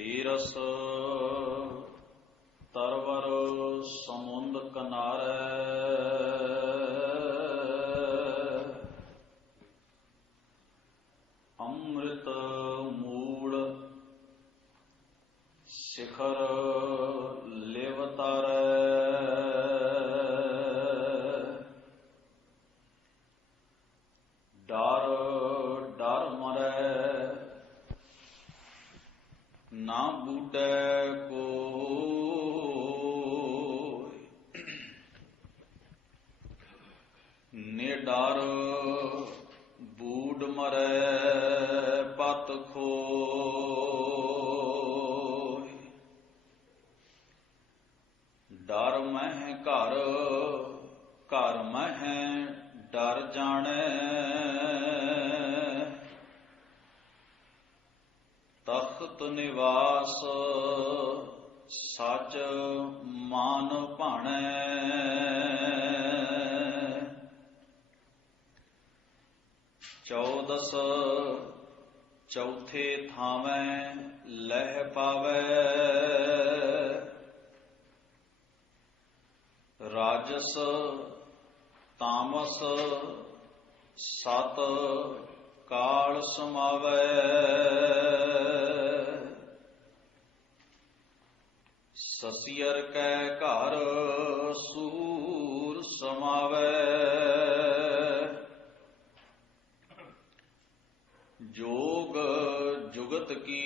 ਤੀਰਸ ਤਰਵਰ ਸਮੁੰਦ ਕਿਨਾਰੇ, ਅੰਮ੍ਰਿਤ ਮੂੜ ਸਿਖਰ ਲਿਵ ਤਾਰੈ। ਡਰ ਡਰ ਮਰੈ ਨਾ ਬੂਢੈ ਕੋਈ, ਨਿਡਰ ਬੂਢ ਮਰੈ ਪਤ ਖੋਇ। ਡਰ ਮਹਿ ਘਰ ਘਰ ਮਹਿ ਡਰ ਜਾਣੈ, ਤਖਤ ਨਿਵਾਸ ਸਚ ਮਾਨ ਭਾਣੈ। ਚੌਦਸ ਚੌਥੇ ਥਾਵੈ ਲਹਿ ਪਾਵੈ, ਰਾਜਸ ਤਾਮਸ ਸਤ ਕਾਲ ਸਮਾਵੈ। ਸਸਿਅਰ ਕੈ ਘਰ ਸੂਰ ਸਮਾਵੈ, ਜੋਗ ਜੁਗਤ ਕੀ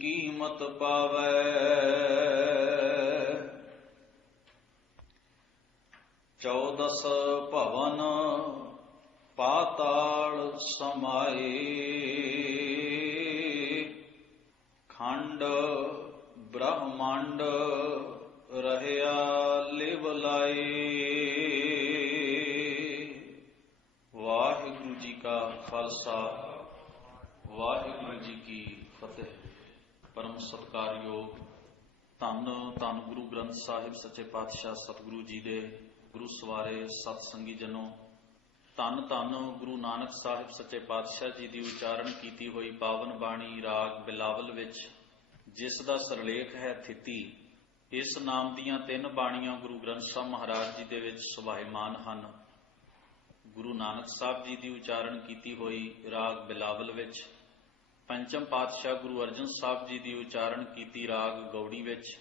ਕੀਮਤ ਪਾਵੈ। ਚੌਦਸ ਭਵਨ ਪਾਤਾਲ ਸਮਾਏ, ਖੰਡ ਬ੍ਰਹਮੰਡ ਰਹਿਆ ਲਿਵ ਲਾਏ। ਵਾਹਿਗੁਰੂ ਜੀ ਕਾ ਖਾਲਸਾ, ਵਾਹਿਗੁਰੂ ਜੀ ਕੀ ਫਤਿਹ। ਪਰਮ ਸਤਿਕਾਰਯੋਗ ਧੰਨ ਧੰਨ ਗੁਰੂ ਗ੍ਰੰਥ ਸਾਹਿਬ ਸੱਚੇ ਪਾਤਸ਼ਾਹ ਸਤਿਗੁਰੂ ਜੀ ਦੇ ਗੁਰੂ ਸਵਾਰੇ ਸਤ ਸੰਗੀ ਜਨੋ, ਧੰਨ ਧੰਨ ਗੁਰੂ ਨਾਨਕ ਸਾਹਿਬ ਸੱਚੇ ਪਾਤਸ਼ਾਹ ਜੀ ਦੀ ਉਚਾਰਨ ਕੀਤੀ ਹੋਈ ਪਾਵਨ ਬਾਣੀ ਰਾਗ ਬਿਲਾਵਲ ਵਿੱਚ, ਜਿਸ ਦਾ ਸਰਲੇਖ ਹੈ ਥਿਤੀ। ਇਸ ਨਾਮ ਦੀਆਂ 3 ਬਾਣੀਆਂ ਗੁਰੂ ਗ੍ਰੰਥ ਸਾਹਿਬ ਮਹਾਰਾਜ ਜੀ ਦੇ ਵਿੱਚ ਸੁਭਾਇਮਾਨ ਹਨ। ਗੁਰੂ ਨਾਨਕ ਸਾਹਿਬ ਜੀ ਦੀ ਉਚਾਰਨ ਕੀਤੀ ਹੋਈ ਰਾਗ ਬਿਲਾਵਲ ਵਿੱਚ, ਪੰਚਮ ਪਾਤਸ਼ਾਹ ਗੁਰੂ ਅਰਜਨ ਸਾਹਿਬ ਜੀ ਦੀ ਉਚਾਰਨ ਕੀਤੀ ਰਾਗ ਗੌੜੀ ਵਿੱਚ,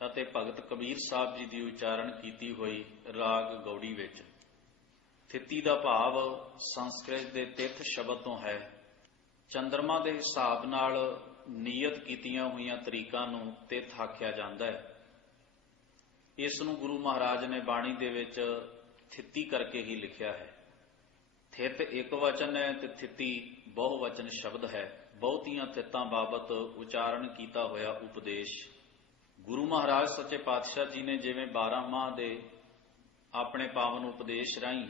ਅਤੇ ਭਗਤ ਕਬੀਰ ਸਾਹਿਬ ਜੀ ਦੀ ਉਚਾਰਨ ਕੀਤੀ ਹੋਈ ਰਾਗ ਗੌੜੀ ਵਿੱਚ। ਥਿਤੀ ਦਾ ਭਾਵ ਸੰਸਕ੍ਰਿਤ ਦੇ ਤਿੱਥ ਸ਼ਬਦ ਤੋਂ ਹੈ। ਚੰਦਰਮਾ ਦੇ ਹਿਸਾਬ ਨਾਲ ਨਿਯਤ ਕੀਤੀਆਂ ਹੋਈਆਂ ਤਰੀਕਾਂ ਨੂੰ ਤਿੱਥ ਆਖਿਆ ਜਾਂਦਾ ਹੈ। ਇਸ ਨੂੰ ਗੁਰੂ ਮਹਾਰਾਜ ਨੇ ਬਾਣੀ ਦੇ ਵਿੱਚ ਥਿਤੀ ਕਰਕੇ ਹੀ ਲਿਖਿਆ ਹੈ। ਥਿਤ ਇੱਕ ਵਚਨ ਹੈ ਤੇ ਥਿਤੀ ਬਹੁ ਵਚਨ ਸ਼ਬਦ ਹੈ। ਬਹੁਤੀਆਂ ਥਿਤਾਂ ਬਾਬਤ ਉਚਾਰਨ ਕੀਤਾ ਹੋਇਆ ਉਪਦੇਸ਼। ਗੁਰੂ ਮਹਾਰਾਜ ਸੱਚੇ ਪਾਤਸ਼ਾਹ ਜੀ ਨੇ ਜਿਵੇਂ 12 ਮਾਹ ਦੇ ਆਪਣੇ ਪਾਵਨ ਉਪਦੇਸ਼ ਰਾਹੀਂ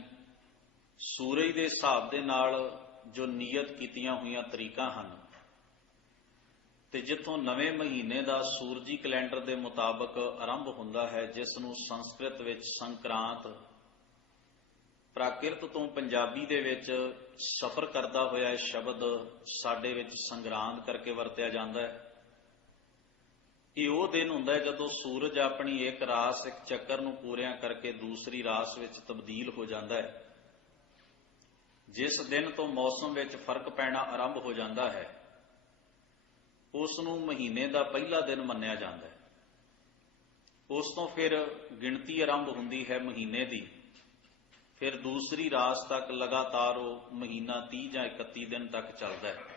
ਸੂਰਜ ਦੇ ਹਿਸਾਬ ਦੇ ਨਾਲ ਜੋ ਨਿਯਤ ਕੀਤੀਆਂ ਹੋਈਆਂ ਤਰੀਕਾਂ ਹਨ, ਤੇ ਜਿੱਥੋਂ ਨਵੇਂ ਮਹੀਨੇ ਦਾ ਸੂਰਜੀ ਕੈਲੰਡਰ ਦੇ ਮੁਤਾਬਕ ਆਰੰਭ ਹੁੰਦਾ ਹੈ, ਜਿਸ ਨੂੰ ਸੰਸਕ੍ਰਿਤ ਵਿੱਚ ਸੰਕਰਾਂਤ, ਪ੍ਰਾਕਿਰਤ ਤੋਂ ਪੰਜਾਬੀ ਦੇ ਵਿੱਚ ਸਫ਼ਰ ਕਰਦਾ ਹੋਇਆ ਇਹ ਸ਼ਬਦ ਸਾਡੇ ਵਿੱਚ ਸੰਗਰਾਂਦ ਕਰਕੇ ਵਰਤਿਆ ਜਾਂਦਾ ਹੈ। ਇਹ ਉਹ ਦਿਨ ਹੁੰਦਾ ਹੈ ਜਦੋਂ ਸੂਰਜ ਆਪਣੀ ਇੱਕ ਰਾਸ, ਇੱਕ ਚੱਕਰ ਨੂੰ ਪੂਰਿਆਂ ਕਰਕੇ ਦੂਸਰੀ ਰਾਸ ਵਿੱਚ ਤਬਦੀਲ ਹੋ ਜਾਂਦਾ ਹੈ। ਜਿਸ ਦਿਨ ਤੋਂ ਮੌਸਮ ਵਿੱਚ ਫਰਕ ਪੈਣਾ ਆਰੰਭ ਹੋ ਜਾਂਦਾ ਹੈ, ਉਸ ਨੂੰ ਮਹੀਨੇ ਦਾ ਪਹਿਲਾ ਦਿਨ ਮੰਨਿਆ ਜਾਂਦਾ ਹੈ। ਉਸ ਤੋਂ ਫਿਰ ਗਿਣਤੀ ਆਰੰਭ ਹੁੰਦੀ ਹੈ ਮਹੀਨੇ ਦੀ। ਫਿਰ ਦੂਸਰੀ ਰਾਸ ਤੱਕ ਲਗਾਤਾਰ ਉਹ ਮਹੀਨਾ 30 ਜਾਂ 31 ਦਿਨ ਤੱਕ ਚੱਲਦਾ ਹੈ।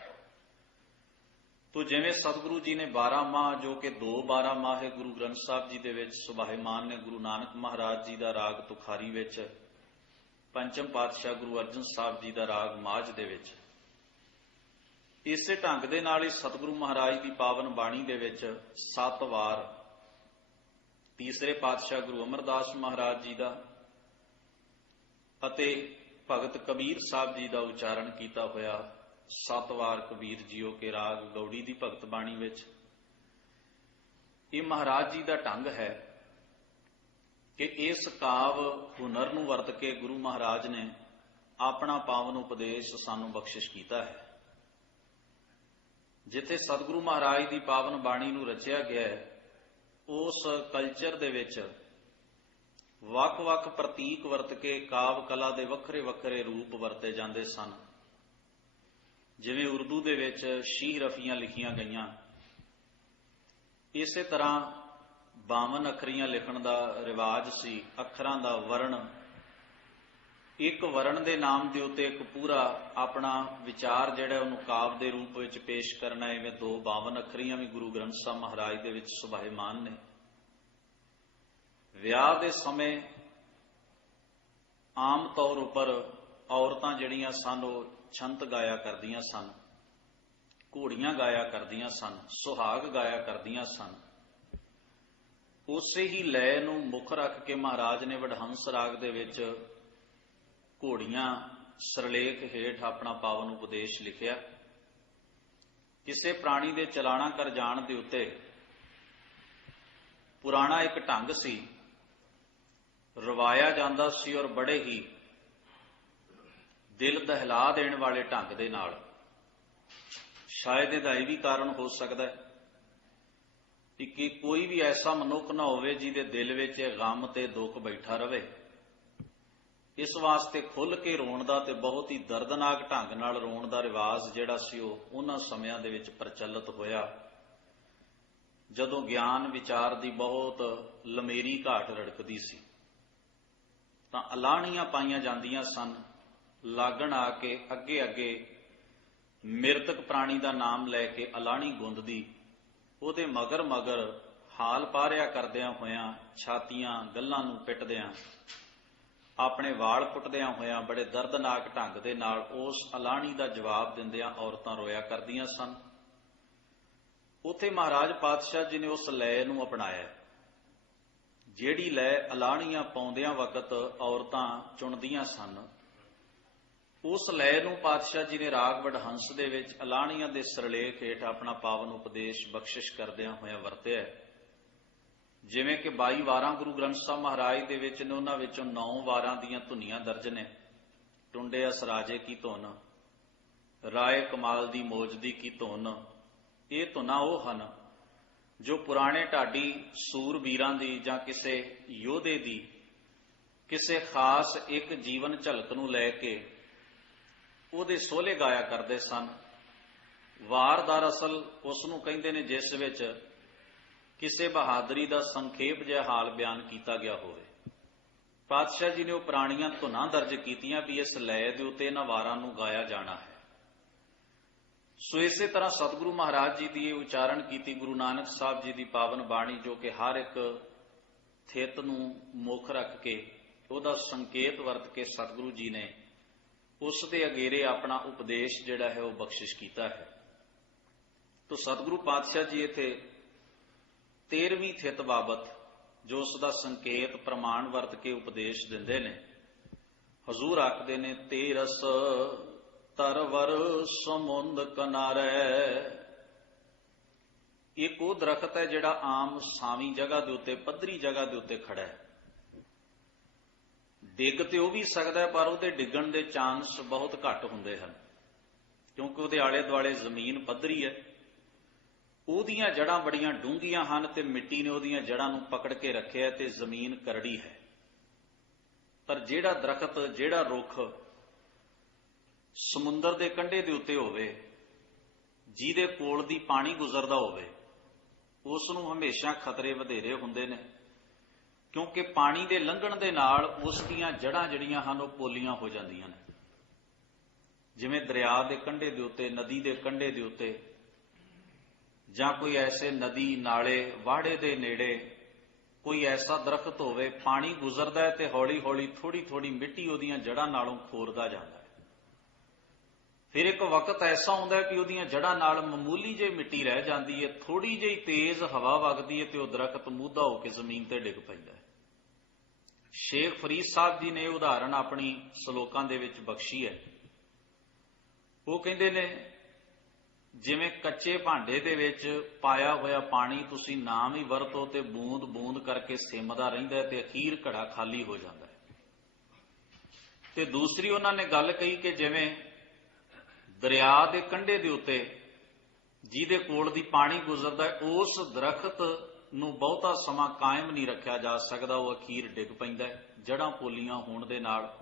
ਤੋ ਜਿਵੇਂ ਸਤਿਗੁਰੂ ਜੀ ਨੇ 12 ਮਾਹ, ਜੋ ਕਿ 2 ਮਾਹ ਗੁਰੂ ਗ੍ਰੰਥ ਸਾਹਿਬ ਜੀ ਦੇ ਵਿੱਚ ਸੁਭਾਇਮਾਨ ਨੇ, ਗੁਰੂ ਨਾਨਕ ਮਹਾਰਾਜ ਜੀ ਦਾ ਰਾਗ ਤੁਖਾਰੀ ਵਿੱਚ, ਪੰਚਮ ਪਾਤਸ਼ਾਹ ਗੁਰੂ ਅਰਜਨ ਸਾਹਿਬ ਜੀ ਦਾ ਰਾਗ ਮਾਝ ਦੇ ਵਿੱਚ, ਇਸੇ ਢੰਗ ਦੇ ਨਾਲ ਹੀ ਸਤਿਗੁਰੂ ਮਹਾਰਾਜ ਦੀ ਪਾਵਨ ਬਾਣੀ ਦੇ ਵਿੱਚ 7 ਵਾਰ ਤੀਸਰੇ ਪਾਤਸ਼ਾਹ ਗੁਰੂ ਅਮਰਦਾਸ ਮਹਾਰਾਜ ਜੀ ਦਾ ਅਤੇ ਭਗਤ ਕਬੀਰ ਸਾਹਿਬ ਜੀ ਦਾ ਉਚਾਰਨ ਕੀਤਾ ਹੋਇਆ 7 ਵਾਰ ਕਬੀਰ ਜੀਓ ਕੇ ਰਾਗ ਗੌੜੀ ਦੀ ਭਗਤ ਬਾਣੀ ਵਿੱਚ। ਇਹ ਮਹਾਰਾਜ ਜੀ ਦਾ ਢੰਗ ਹੈ ਕਿ ਇਸ ਕਾਵ ਹੁਨਰ ਨੂੰ ਵਰਤ ਕੇ ਗੁਰੂ ਮਹਾਰਾਜ ਨੇ ਆਪਣਾ ਪਾਵਨ ਉਪਦੇਸ਼ ਸਾਨੂੰ ਬਖਸ਼ਿਸ਼ ਕੀਤਾ ਹੈ। ਜਿੱਥੇ ਸਤਿਗੁਰੂ ਮਹਾਰਾਜ ਦੀ ਪਾਵਨ ਬਾਣੀ ਨੂੰ ਰਚਿਆ ਗਿਆ ਹੈ, ਉਸ ਕਲਚਰ ਦੇ ਵਿੱਚ ਵੱਖ-ਵੱਖ ਪ੍ਰਤੀਕ ਵਰਤ ਕੇ ਕਾਵ ਕਲਾ ਦੇ ਵੱਖਰੇ ਵੱਖਰੇ ਰੂਪ ਵਰਤੇ ਜਾਂਦੇ ਸਨ। ਜਿਵੇਂ ਉਰਦੂ ਦੇ ਵਿੱਚ ਸ਼ੀਹ ਰਫੀਆਂ ਲਿਖੀਆਂ ਗਈਆਂ, ਇਸੇ ਤਰ੍ਹਾਂ 52 ਅੱਖਰੀਆਂ ਲਿਖਣ ਦਾ ਰਿਵਾਜ ਸੀ। ਅੱਖਰਾਂ ਦਾ ਵਰਣ, ਇੱਕ ਵਰਣ ਦੇ ਨਾਮ ਦੇ ਉੱਤੇ ਇੱਕ ਪੂਰਾ ਆਪਣਾ ਵਿਚਾਰ ਜਿਹੜਾ ਉਹਨੂੰ ਕਾਵ ਦੇ ਰੂਪ ਵਿੱਚ ਪੇਸ਼ ਕਰਨਾ। ਇਵੇਂ 52 ਅੱਖਰੀਆਂ ਵੀ ਗੁਰੂ ਗ੍ਰੰਥ ਸਾਹਿਬ ਮਹਾਰਾਜ ਦੇ ਵਿੱਚ ਸੁਭਾਏਮਾਨ ਨੇ। ਵਿਆਹ ਦੇ ਸਮੇਂ ਆਮ ਤੌਰ ਉੱਪਰ ਔਰਤਾਂ ਜਿਹੜੀਆਂ ਸਨ ਉਹ ਛੰਤ ਗਾਇਆ ਕਰਦੀਆਂ ਸਨ, ਘੋੜੀਆਂ ਗਾਇਆ ਕਰਦੀਆਂ ਸਨ, ਸੁਹਾਗ ਗਾਇਆ ਕਰਦੀਆਂ ਸਨ। ਉਸੇ ਹੀ ਲੈ ਨੂੰ ਮੁੱਖ ਰੱਖ ਕੇ ਮਹਾਰਾਜ ਨੇ ਵਡਹੰਸ ਰਾਗ ਦੇ ਵਿੱਚ ਘੋੜੀਆਂ ਸਰਲੇਖ ਹੇਠ ਆਪਣਾ ਪਾਵਨ ਉਪਦੇਸ਼ ਲਿਖਿਆ। ਕਿਸੇ ਪ੍ਰਾਣੀ ਦੇ ਚਲਾਣਾ ਕਰ ਜਾਣ ਦੇ ਉੱਤੇ ਪੁਰਾਣਾ ਇੱਕ ਢੰਗ ਸੀ, ਰਵਾਇਆ ਜਾਂਦਾ ਸੀ ਔਰ ਬੜੇ ਹੀ ਦਿਲ ਦਹਿਲਾ ਦੇਣ ਵਾਲੇ ਢੰਗ ਦੇ ਨਾਲ। ਸ਼ਾਇਦ ਇਹਦਾ ਇਹ ਵੀ ਕਾਰਨ ਹੋ ਸਕਦਾ ਹੈ ਕਿ ਕੋਈ ਵੀ ਐਸਾ ਮਨੁੱਖ ਨਾ ਹੋਵੇ ਜਿਹਦੇ ਦਿਲ ਵਿੱਚ ਗਮ ਤੇ ਦੁੱਖ ਬੈਠਾ ਰਵੇ। ਇਸ ਵਾਸਤੇ ਖੁੱਲ੍ਹ ਕੇ ਰੋਣ ਦਾ ਤੇ ਬਹੁਤ ਹੀ ਦਰਦਨਾਕ ਢੰਗ ਨਾਲ ਰੋਣ ਦਾ ਰਿਵਾਜ ਜਿਹੜਾ ਸੀ ਉਹ ਉਹਨਾਂ ਸਮਿਆਂ ਦੇ ਵਿੱਚ ਪ੍ਰਚਲਿਤ ਹੋਇਆ, ਜਦੋਂ ਗਿਆਨ ਵਿਚਾਰ ਦੀ ਬਹੁਤ ਲਮੇਰੀ ਘਾਟ ਰੜਕਦੀ ਸੀ। ਤਾਂ ਅਲਾਹਣੀਆਂ ਪਾਈਆਂ ਜਾਂਦੀਆਂ ਸਨ। ਲਾਗਣ ਆ ਕੇ ਅੱਗੇ ਅੱਗੇ ਮਿਰਤਕ ਪ੍ਰਾਣੀ ਦਾ ਨਾਮ ਲੈ ਕੇ ਅਲਾਹਣੀ ਗੁੰਦਦੀ, ਉਹਦੇ ਮਗਰ ਮਗਰ ਹਾਲ ਪਾਰਿਆ ਕਰਦਿਆਂ ਹੋਇਆਂ, ਛਾਤੀਆਂ ਗੱਲਾਂ ਨੂੰ ਪਿੱਟਦਿਆਂ, ਆਪਣੇ ਵਾਲ ਪੁੱਟਦਿਆਂ ਹੋਇਆਂ ਬੜੇ ਦਰਦਨਾਕ ਢੰਗ ਦੇ ਨਾਲ ਉਸ ਅਲਾਹਣੀ ਦਾ ਜਵਾਬ ਦਿੰਦਿਆਂ ਔਰਤਾਂ ਰੋਇਆ ਕਰਦੀਆਂ ਸਨ। ਉੱਥੇ ਮਹਾਰਾਜ ਪਾਤਸ਼ਾਹ ਜੀ ਨੇ ਉਸ ਲੈ ਨੂੰ ਅਪਣਾਇਆ, ਜਿਹੜੀ ਲੈ ਅਲਾਹਣੀਆਂ ਪਾਉਂਦਿਆਂ ਵਕਤ ਔਰਤਾਂ ਚੁਣਦੀਆਂ ਸਨ। ਉਸ ਲੈ ਨੂੰ ਪਾਤਸ਼ਾਹ ਜੀ ਨੇ ਰਾਗ ਵਡਹੰਸ ਦੇ ਵਿੱਚ ਅਲਾਹਣੀਆਂ ਦੇ ਸਰਲੇਖ ਹੇਠ ਆਪਣਾ ਪਾਵਨ ਉਪਦੇਸ਼ ਬਖਸ਼ਿਸ਼ ਕਰਦਿਆਂ ਹੋਇਆਂ ਵਰਤਿਆ। ਜਿਵੇਂ ਕਿ 22 ਵਾਰਾਂ ਗੁਰੂ ਗ੍ਰੰਥ ਸਾਹਿਬ ਮਹਾਰਾਜ ਦੇ ਵਿੱਚ ਨੇ, ਉਹਨਾਂ ਵਿੱਚੋਂ 9 ਵਾਰਾਂ ਦੀਆਂ ਧੁਨੀਆਂ ਦਰਜ ਨੇ। ਟੁੰਡੇ ਅਸਰਾਜੇ ਕੀ ਧੁਨ, ਰਾਏ ਕਮਾਲ ਦੀ ਮੋਜਦੀ ਕੀ ਧੁਨ। ਇਹ ਧੁਨਾਂ ਉਹ ਹਨ ਜੋ ਪੁਰਾਣੇ ਢਾਡੀ ਸੂਰਬੀਰਾਂ ਦੀ ਜਾਂ ਕਿਸੇ ਯੋਧੇ ਦੀ ਕਿਸੇ ਖਾਸ ਇੱਕ ਜੀਵਨ ਝਲਕ ਨੂੰ ਲੈ ਕੇ ਉਹਦੇ ਸੋਹਲੇ ਗਾਇਆ ਕਰਦੇ ਸਨ। ਵਾਰ ਦਰਅਸਲ ਉਸ ਨੂੰ ਕਹਿੰਦੇ ਨੇ ਜਿਸ ਵਿੱਚ ਕਿਸੇ ਬਹਾਦਰੀ ਦਾ ਸੰਖੇਪ ਜਿਹਾ ਹਾਲ ਬਿਆਨ ਕੀਤਾ ਗਿਆ ਹੋਵੇ। ਪਾਤਸ਼ਾਹ ਜੀ ਨੇ ਉਹ ਪੁਰਾਣੀਆਂ ਧੁਨਾਂ ਦਰਜ ਕੀਤੀਆਂ ਵੀ ਇਸ ਲੈ ਦੇ ਉੱਤੇ ਇਹਨਾਂ ਵਾਰਾਂ ਨੂੰ ਗਾਇਆ ਜਾਣਾ ਹੈ। ਸੋ ਇਸੇ ਤਰ੍ਹਾਂ ਸਤਿਗੁਰੂ ਮਹਾਰਾਜ ਜੀ ਦੀ ਇਹ ਉਚਾਰਨ ਕੀਤੀ ਗੁਰੂ ਨਾਨਕ ਸਾਹਿਬ ਜੀ ਦੀ ਪਾਵਨ ਬਾਣੀ, ਜੋ ਕਿ ਹਰ ਇੱਕ ਥਿੱਤ ਨੂੰ ਮੁੱਖ ਰੱਖ ਕੇ ਉਹਦਾ ਸੰਕੇਤ ਵਰਤ ਕੇ ਸਤਿਗੁਰੂ ਜੀ ਨੇ ਉਸ ਦੇ ਅਗੇਰੇ ਆਪਣਾ ਉਪਦੇਸ਼ ਜਿਹੜਾ ਹੈ ਉਹ ਬਖਸ਼ਿਸ਼ ਕੀਤਾ ਹੈ। ਤੋ ਸਤਿਗੁਰੂ ਪਾਤਸ਼ਾਹ ਜੀ ਇੱਥੇ 13ਵੀਂ ਥਿੱਤ ਬਾਬਤ ਜੋ ਉਸ ਦਾ ਸੰਕੇਤ ਪ੍ਰਮਾਣ ਵਰਤ ਕੇ ਉਪਦੇਸ਼ ਦਿੰਦੇ ਨੇ। ਹਜ਼ੂਰ ਆਖਦੇ ਨੇ, ਤੇਰਸ ਤਰਵਰ ਸਮੁੰਦ ਕਿਨਾਰੇ। ਇੱਕ ਉਹ ਦਰਖਤ ਹੈ ਜਿਹੜਾ ਆਮ ਸਾਵੀਂ ਜਗ੍ਹਾ ਦੇ ਉੱਤੇ, ਪੱਧਰੀ ਜਗ੍ਹਾ ਦੇ ਉੱਤੇ ਖੜਾ ਹੈ। ਡਿੱਗ ਤੇ ਉਹ ਵੀ ਸਕਦਾ ਹੈ, ਪਰ ਉਹਦੇ ਡਿੱਗਣ ਦੇ ਚਾਂਸ ਬਹੁਤ ਘੱਟ ਹੁੰਦੇ ਹਨ, ਕਿਉਂਕਿ ਉਹਦੇ ਆਲੇ ਦੁਆਲੇ ਜ਼ਮੀਨ ਪੱਧਰੀ ਹੈ। ਉਹਦੀਆਂ ਜੜ੍ਹਾਂ ਬੜੀਆਂ ਡੂੰਘੀਆਂ ਹਨ ਤੇ ਮਿੱਟੀ ਨੇ ਉਹਦੀਆਂ ਜੜ੍ਹਾਂ ਨੂੰ ਪਕੜ ਕੇ ਰੱਖਿਆ ਤੇ ਜ਼ਮੀਨ ਕਰੜੀ ਹੈ। ਪਰ ਜਿਹੜਾ ਦਰਖਤ, ਜਿਹੜਾ ਰੁੱਖ ਸਮੁੰਦਰ ਦੇ ਕੰਢੇ ਦੇ ਉੱਤੇ ਹੋਵੇ, ਜਿਹਦੇ ਕੋਲ ਦੀ ਪਾਣੀ ਗੁਜ਼ਰਦਾ ਹੋਵੇ, ਉਸ ਨੂੰ ਹਮੇਸ਼ਾ ਖਤਰੇ ਵਧੇਰੇ ਹੁੰਦੇ ਨੇ, ਕਿਉਂਕਿ ਪਾਣੀ ਦੇ ਲੰਘਣ ਦੇ ਨਾਲ ਉਸ ਦੀਆਂ ਜੜ੍ਹਾਂ ਜਿਹੜੀਆਂ ਹਨ ਉਹ ਪੋਲੀਆਂ ਹੋ ਜਾਂਦੀਆਂ ਨੇ। ਜਿਵੇਂ ਦਰਿਆ ਦੇ ਕੰਢੇ ਦੇ ਉੱਤੇ, ਨਦੀ ਦੇ ਕੰਢੇ ਦੇ ਉੱਤੇ, ਜਾਂ ਕੋਈ ਐਸੇ ਨਦੀ ਨਾਲੇ ਵਾੜੇ ਦੇ ਨੇੜੇ ਕੋਈ ਐਸਾ ਦਰਖਤ ਹੋਵੇ, ਪਾਣੀ ਗੁਜ਼ਰਦਾ ਹੈ ਤੇ ਹੌਲੀ ਹੌਲੀ ਥੋੜੀ ਥੋੜੀ ਮਿੱਟੀ ਉਹਦੀਆਂ ਜੜ੍ਹਾਂ ਨਾਲੋਂ ਖੋਰਦਾ ਜਾਂਦਾ ਹੈ। ਫਿਰ ਇੱਕ ਵਕਤ ਐਸਾ ਆਉਂਦਾ ਹੈ ਕਿ ਉਹਦੀਆਂ ਜੜ੍ਹਾਂ ਨਾਲ ਮਾਮੂਲੀ ਜਿਹੀ ਮਿੱਟੀ ਰਹਿ ਜਾਂਦੀ ਹੈ, ਥੋੜੀ ਜਿਹੀ ਤੇਜ਼ ਹਵਾ ਵਗਦੀ ਹੈ ਤੇ ਉਹ ਦਰਖਤ ਮੂਧਾ ਹੋ ਕੇ ਜ਼ਮੀਨ ਤੇ ਡਿੱਗ ਪੈਂਦਾ ਹੈ। ਸ਼ੇਖ ਫਰੀਦ ਸਾਹਿਬ ਜੀ ਨੇ ਉਦਾਹਰਣ ਆਪਣੀ ਸ਼ਲੋਕਾਂ ਦੇ ਵਿੱਚ ਬਖਸ਼ੀ ਹੈ। ਉਹ ਕਹਿੰਦੇ ਨੇ, ਜਿਵੇਂ ਕੱਚੇ ਭਾਂਡੇ ਦੇ ਵਿੱਚ ਪਾਇਆ ਹੋਇਆ ਪਾਣੀ ਤੁਸੀਂ ਨਾ ਵੀ ਵਰਤੋ ਤੇ ਬੂੰਦ ਬੂੰਦ ਕਰਕੇ ਸਿਮਦਾ ਰਹਿੰਦਾ ਤੇ ਅਖੀਰ ਘੜਾ ਖਾਲੀ ਹੋ ਜਾਂਦਾ ਹੈ। ਤੇ ਦੂਸਰੀ ਉਹਨਾਂ ਨੇ ਗੱਲ ਕਹੀ ਕਿ ਜਿਵੇਂ ਦਰਿਆ ਦੇ ਕੰਢੇ ਦੇ ਉੱਤੇ ਜਿਹਦੇ ਕੋਲ ਦੀ ਪਾਣੀ ਗੁਜ਼ਰਦਾ ਉਸ ਦਰਖਤ ਨੂੰ ਬਹੁਤਾ ਸਮਾਂ ਕਾਇਮ ਨਹੀਂ ਰੱਖਿਆ ਜਾ ਸਕਦਾ, ਉਹ ਅਖੀਰ ਡਿੱਗ ਪੈਂਦਾ, ਜੜ੍ਹਾਂ ਪੋਲੀਆਂ ਹੋਣ ਦੇ ਨਾਲ।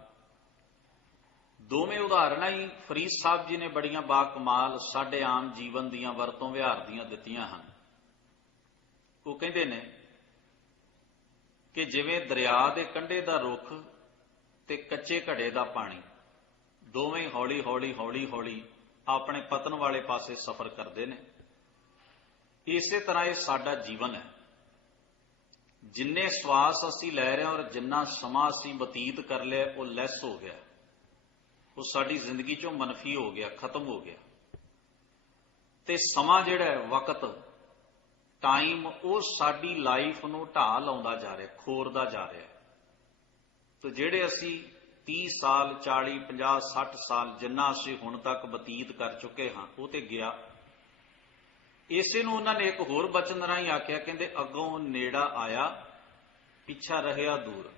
ਦੋਵੇਂ ਉਦਾਹਰਨਾਂ ਹੀ ਫਰੀਦ ਸਾਹਿਬ ਜੀ ਨੇ ਬੜੀਆਂ ਬਾਕਮਾਲ ਸਾਡੇ ਆਮ ਜੀਵਨ ਦੀਆਂ ਵਰਤੋਂ ਵਿਹਾਰ ਦੀਆਂ ਦਿੱਤੀਆਂ ਹਨ। ਉਹ ਕਹਿੰਦੇ ਨੇ ਕਿ ਜਿਵੇਂ ਦਰਿਆ ਦੇ ਕੰਢੇ ਦਾ ਰੁੱਖ ਤੇ ਕੱਚੇ ਘੜੇ ਦਾ ਪਾਣੀ, ਦੋਵੇਂ ਹੌਲੀ ਹੌਲੀ ਹੌਲੀ ਹੌਲੀ ਆਪਣੇ ਪਤਨ ਵਾਲੇ ਪਾਸੇ ਸਫ਼ਰ ਕਰਦੇ ਨੇ, ਇਸੇ ਤਰ੍ਹਾਂ ਇਹ ਸਾਡਾ ਜੀਵਨ ਹੈ। ਜਿੰਨੇ ਸਵਾਸ ਅਸੀਂ ਲੈ ਰਹੇ ਹਾਂ ਔਰ ਜਿੰਨਾ ਸਮਾਂ ਅਸੀਂ ਬਤੀਤ ਕਰ ਲਿਆ ਉਹ ਲੈਸ ਹੋ ਗਿਆ, ਉਹ ਸਾਡੀ ਜ਼ਿੰਦਗੀ ਚੋਂ ਮਨਫੀ ਹੋ ਗਿਆ, ਖਤਮ ਹੋ ਗਿਆ। ਤੇ ਸਮਾਂ ਜਿਹੜਾ ਹੈ, ਵਕਤ, ਟਾਈਮ, ਉਹ ਸਾਡੀ ਲਾਈਫ ਨੂੰ ਢਾਹ ਲਾਉਂਦਾ ਜਾ ਰਿਹਾ, ਖੋਰਦਾ ਜਾ ਰਿਹਾ। ਤੇ ਜਿਹੜੇ ਅਸੀਂ 30 ਸਾਲ 40 50 60 ਸਾਲ ਜਿੰਨਾ ਅਸੀਂ ਹੁਣ ਤੱਕ ਬਤੀਤ ਕਰ ਚੁੱਕੇ ਹਾਂ ਉਹ ਤੇ ਗਿਆ। ਇਸੇ ਨੂੰ ਉਹਨਾਂ ਨੇ ਇੱਕ ਹੋਰ ਬਚਨ ਰਾਹੀਂ ਆਖਿਆ, ਕਹਿੰਦੇ ਅੱਗੋਂ ਨੇੜਾ ਆਇਆ ਪਿੱਛਾ ਰਹਿਆ ਦੂਰ।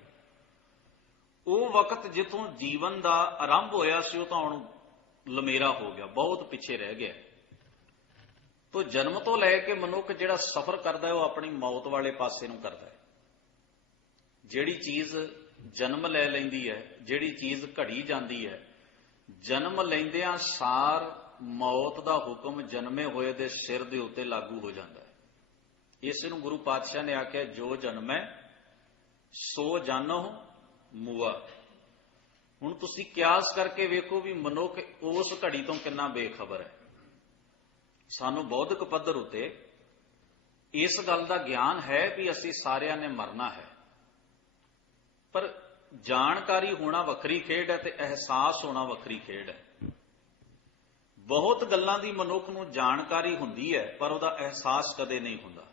ਉਹ ਵਕਤ ਜਿੱਥੋਂ ਜੀਵਨ ਦਾ ਆਰੰਭ ਹੋਇਆ ਸੀ ਉਹ ਤਾਂ ਹੁਣ ਲਮੇਰਾ ਹੋ ਗਿਆ, ਬਹੁਤ ਪਿੱਛੇ ਰਹਿ ਗਿਆ। ਤੋ ਜਨਮ ਤੋਂ ਲੈ ਕੇ ਮਨੁੱਖ ਜਿਹੜਾ ਸਫ਼ਰ ਕਰਦਾ ਹੈ ਉਹ ਆਪਣੀ ਮੌਤ ਵਾਲੇ ਪਾਸੇ ਨੂੰ ਕਰਦਾ ਹੈ। ਜਿਹੜੀ ਚੀਜ਼ ਜਨਮ ਲੈ ਲੈਂਦੀ ਹੈ, ਜਿਹੜੀ ਚੀਜ਼ ਘੜੀ ਜਾਂਦੀ ਹੈ, ਜਨਮ ਲੈਂਦਿਆਂ ਸਾਰ ਮੌਤ ਦਾ ਹੁਕਮ ਜਨਮੇ ਹੋਏ ਦੇ ਸਿਰ ਦੇ ਉੱਤੇ ਲਾਗੂ ਹੋ ਜਾਂਦਾ ਹੈ। ਇਸ ਨੂੰ ਗੁਰੂ ਪਾਤਸ਼ਾਹ ਨੇ ਆਖਿਆ, ਜੋ ਜਨਮੈ ਸੋ ਜਾਨੋ ਮੂਆ। ਹੁਣ ਤੁਸੀਂ ਕਿਆਸ ਕਰਕੇ ਵੇਖੋ ਵੀ ਮਨੁੱਖ ਉਸ ਘੜੀ ਤੋਂ ਕਿੰਨਾ ਬੇਖਬਰ ਹੈ। ਸਾਨੂੰ ਬੌਧਿਕ ਪੱਧਰ ਉੱਤੇ ਇਸ ਗੱਲ ਦਾ ਗਿਆਨ ਹੈ ਵੀ ਅਸੀਂ ਸਾਰਿਆਂ ਨੇ ਮਰਨਾ ਹੈ, ਪਰ ਜਾਣਕਾਰੀ ਹੋਣਾ ਵੱਖਰੀ ਖੇਡ ਹੈ ਤੇ ਅਹਿਸਾਸ ਹੋਣਾ ਵੱਖਰੀ ਖੇਡ ਹੈ। ਬਹੁਤ ਗੱਲਾਂ ਦੀ ਮਨੁੱਖ ਨੂੰ ਜਾਣਕਾਰੀ ਹੁੰਦੀ ਹੈ ਪਰ ਉਹਦਾ ਅਹਿਸਾਸ ਕਦੇ ਨਹੀਂ ਹੁੰਦਾ।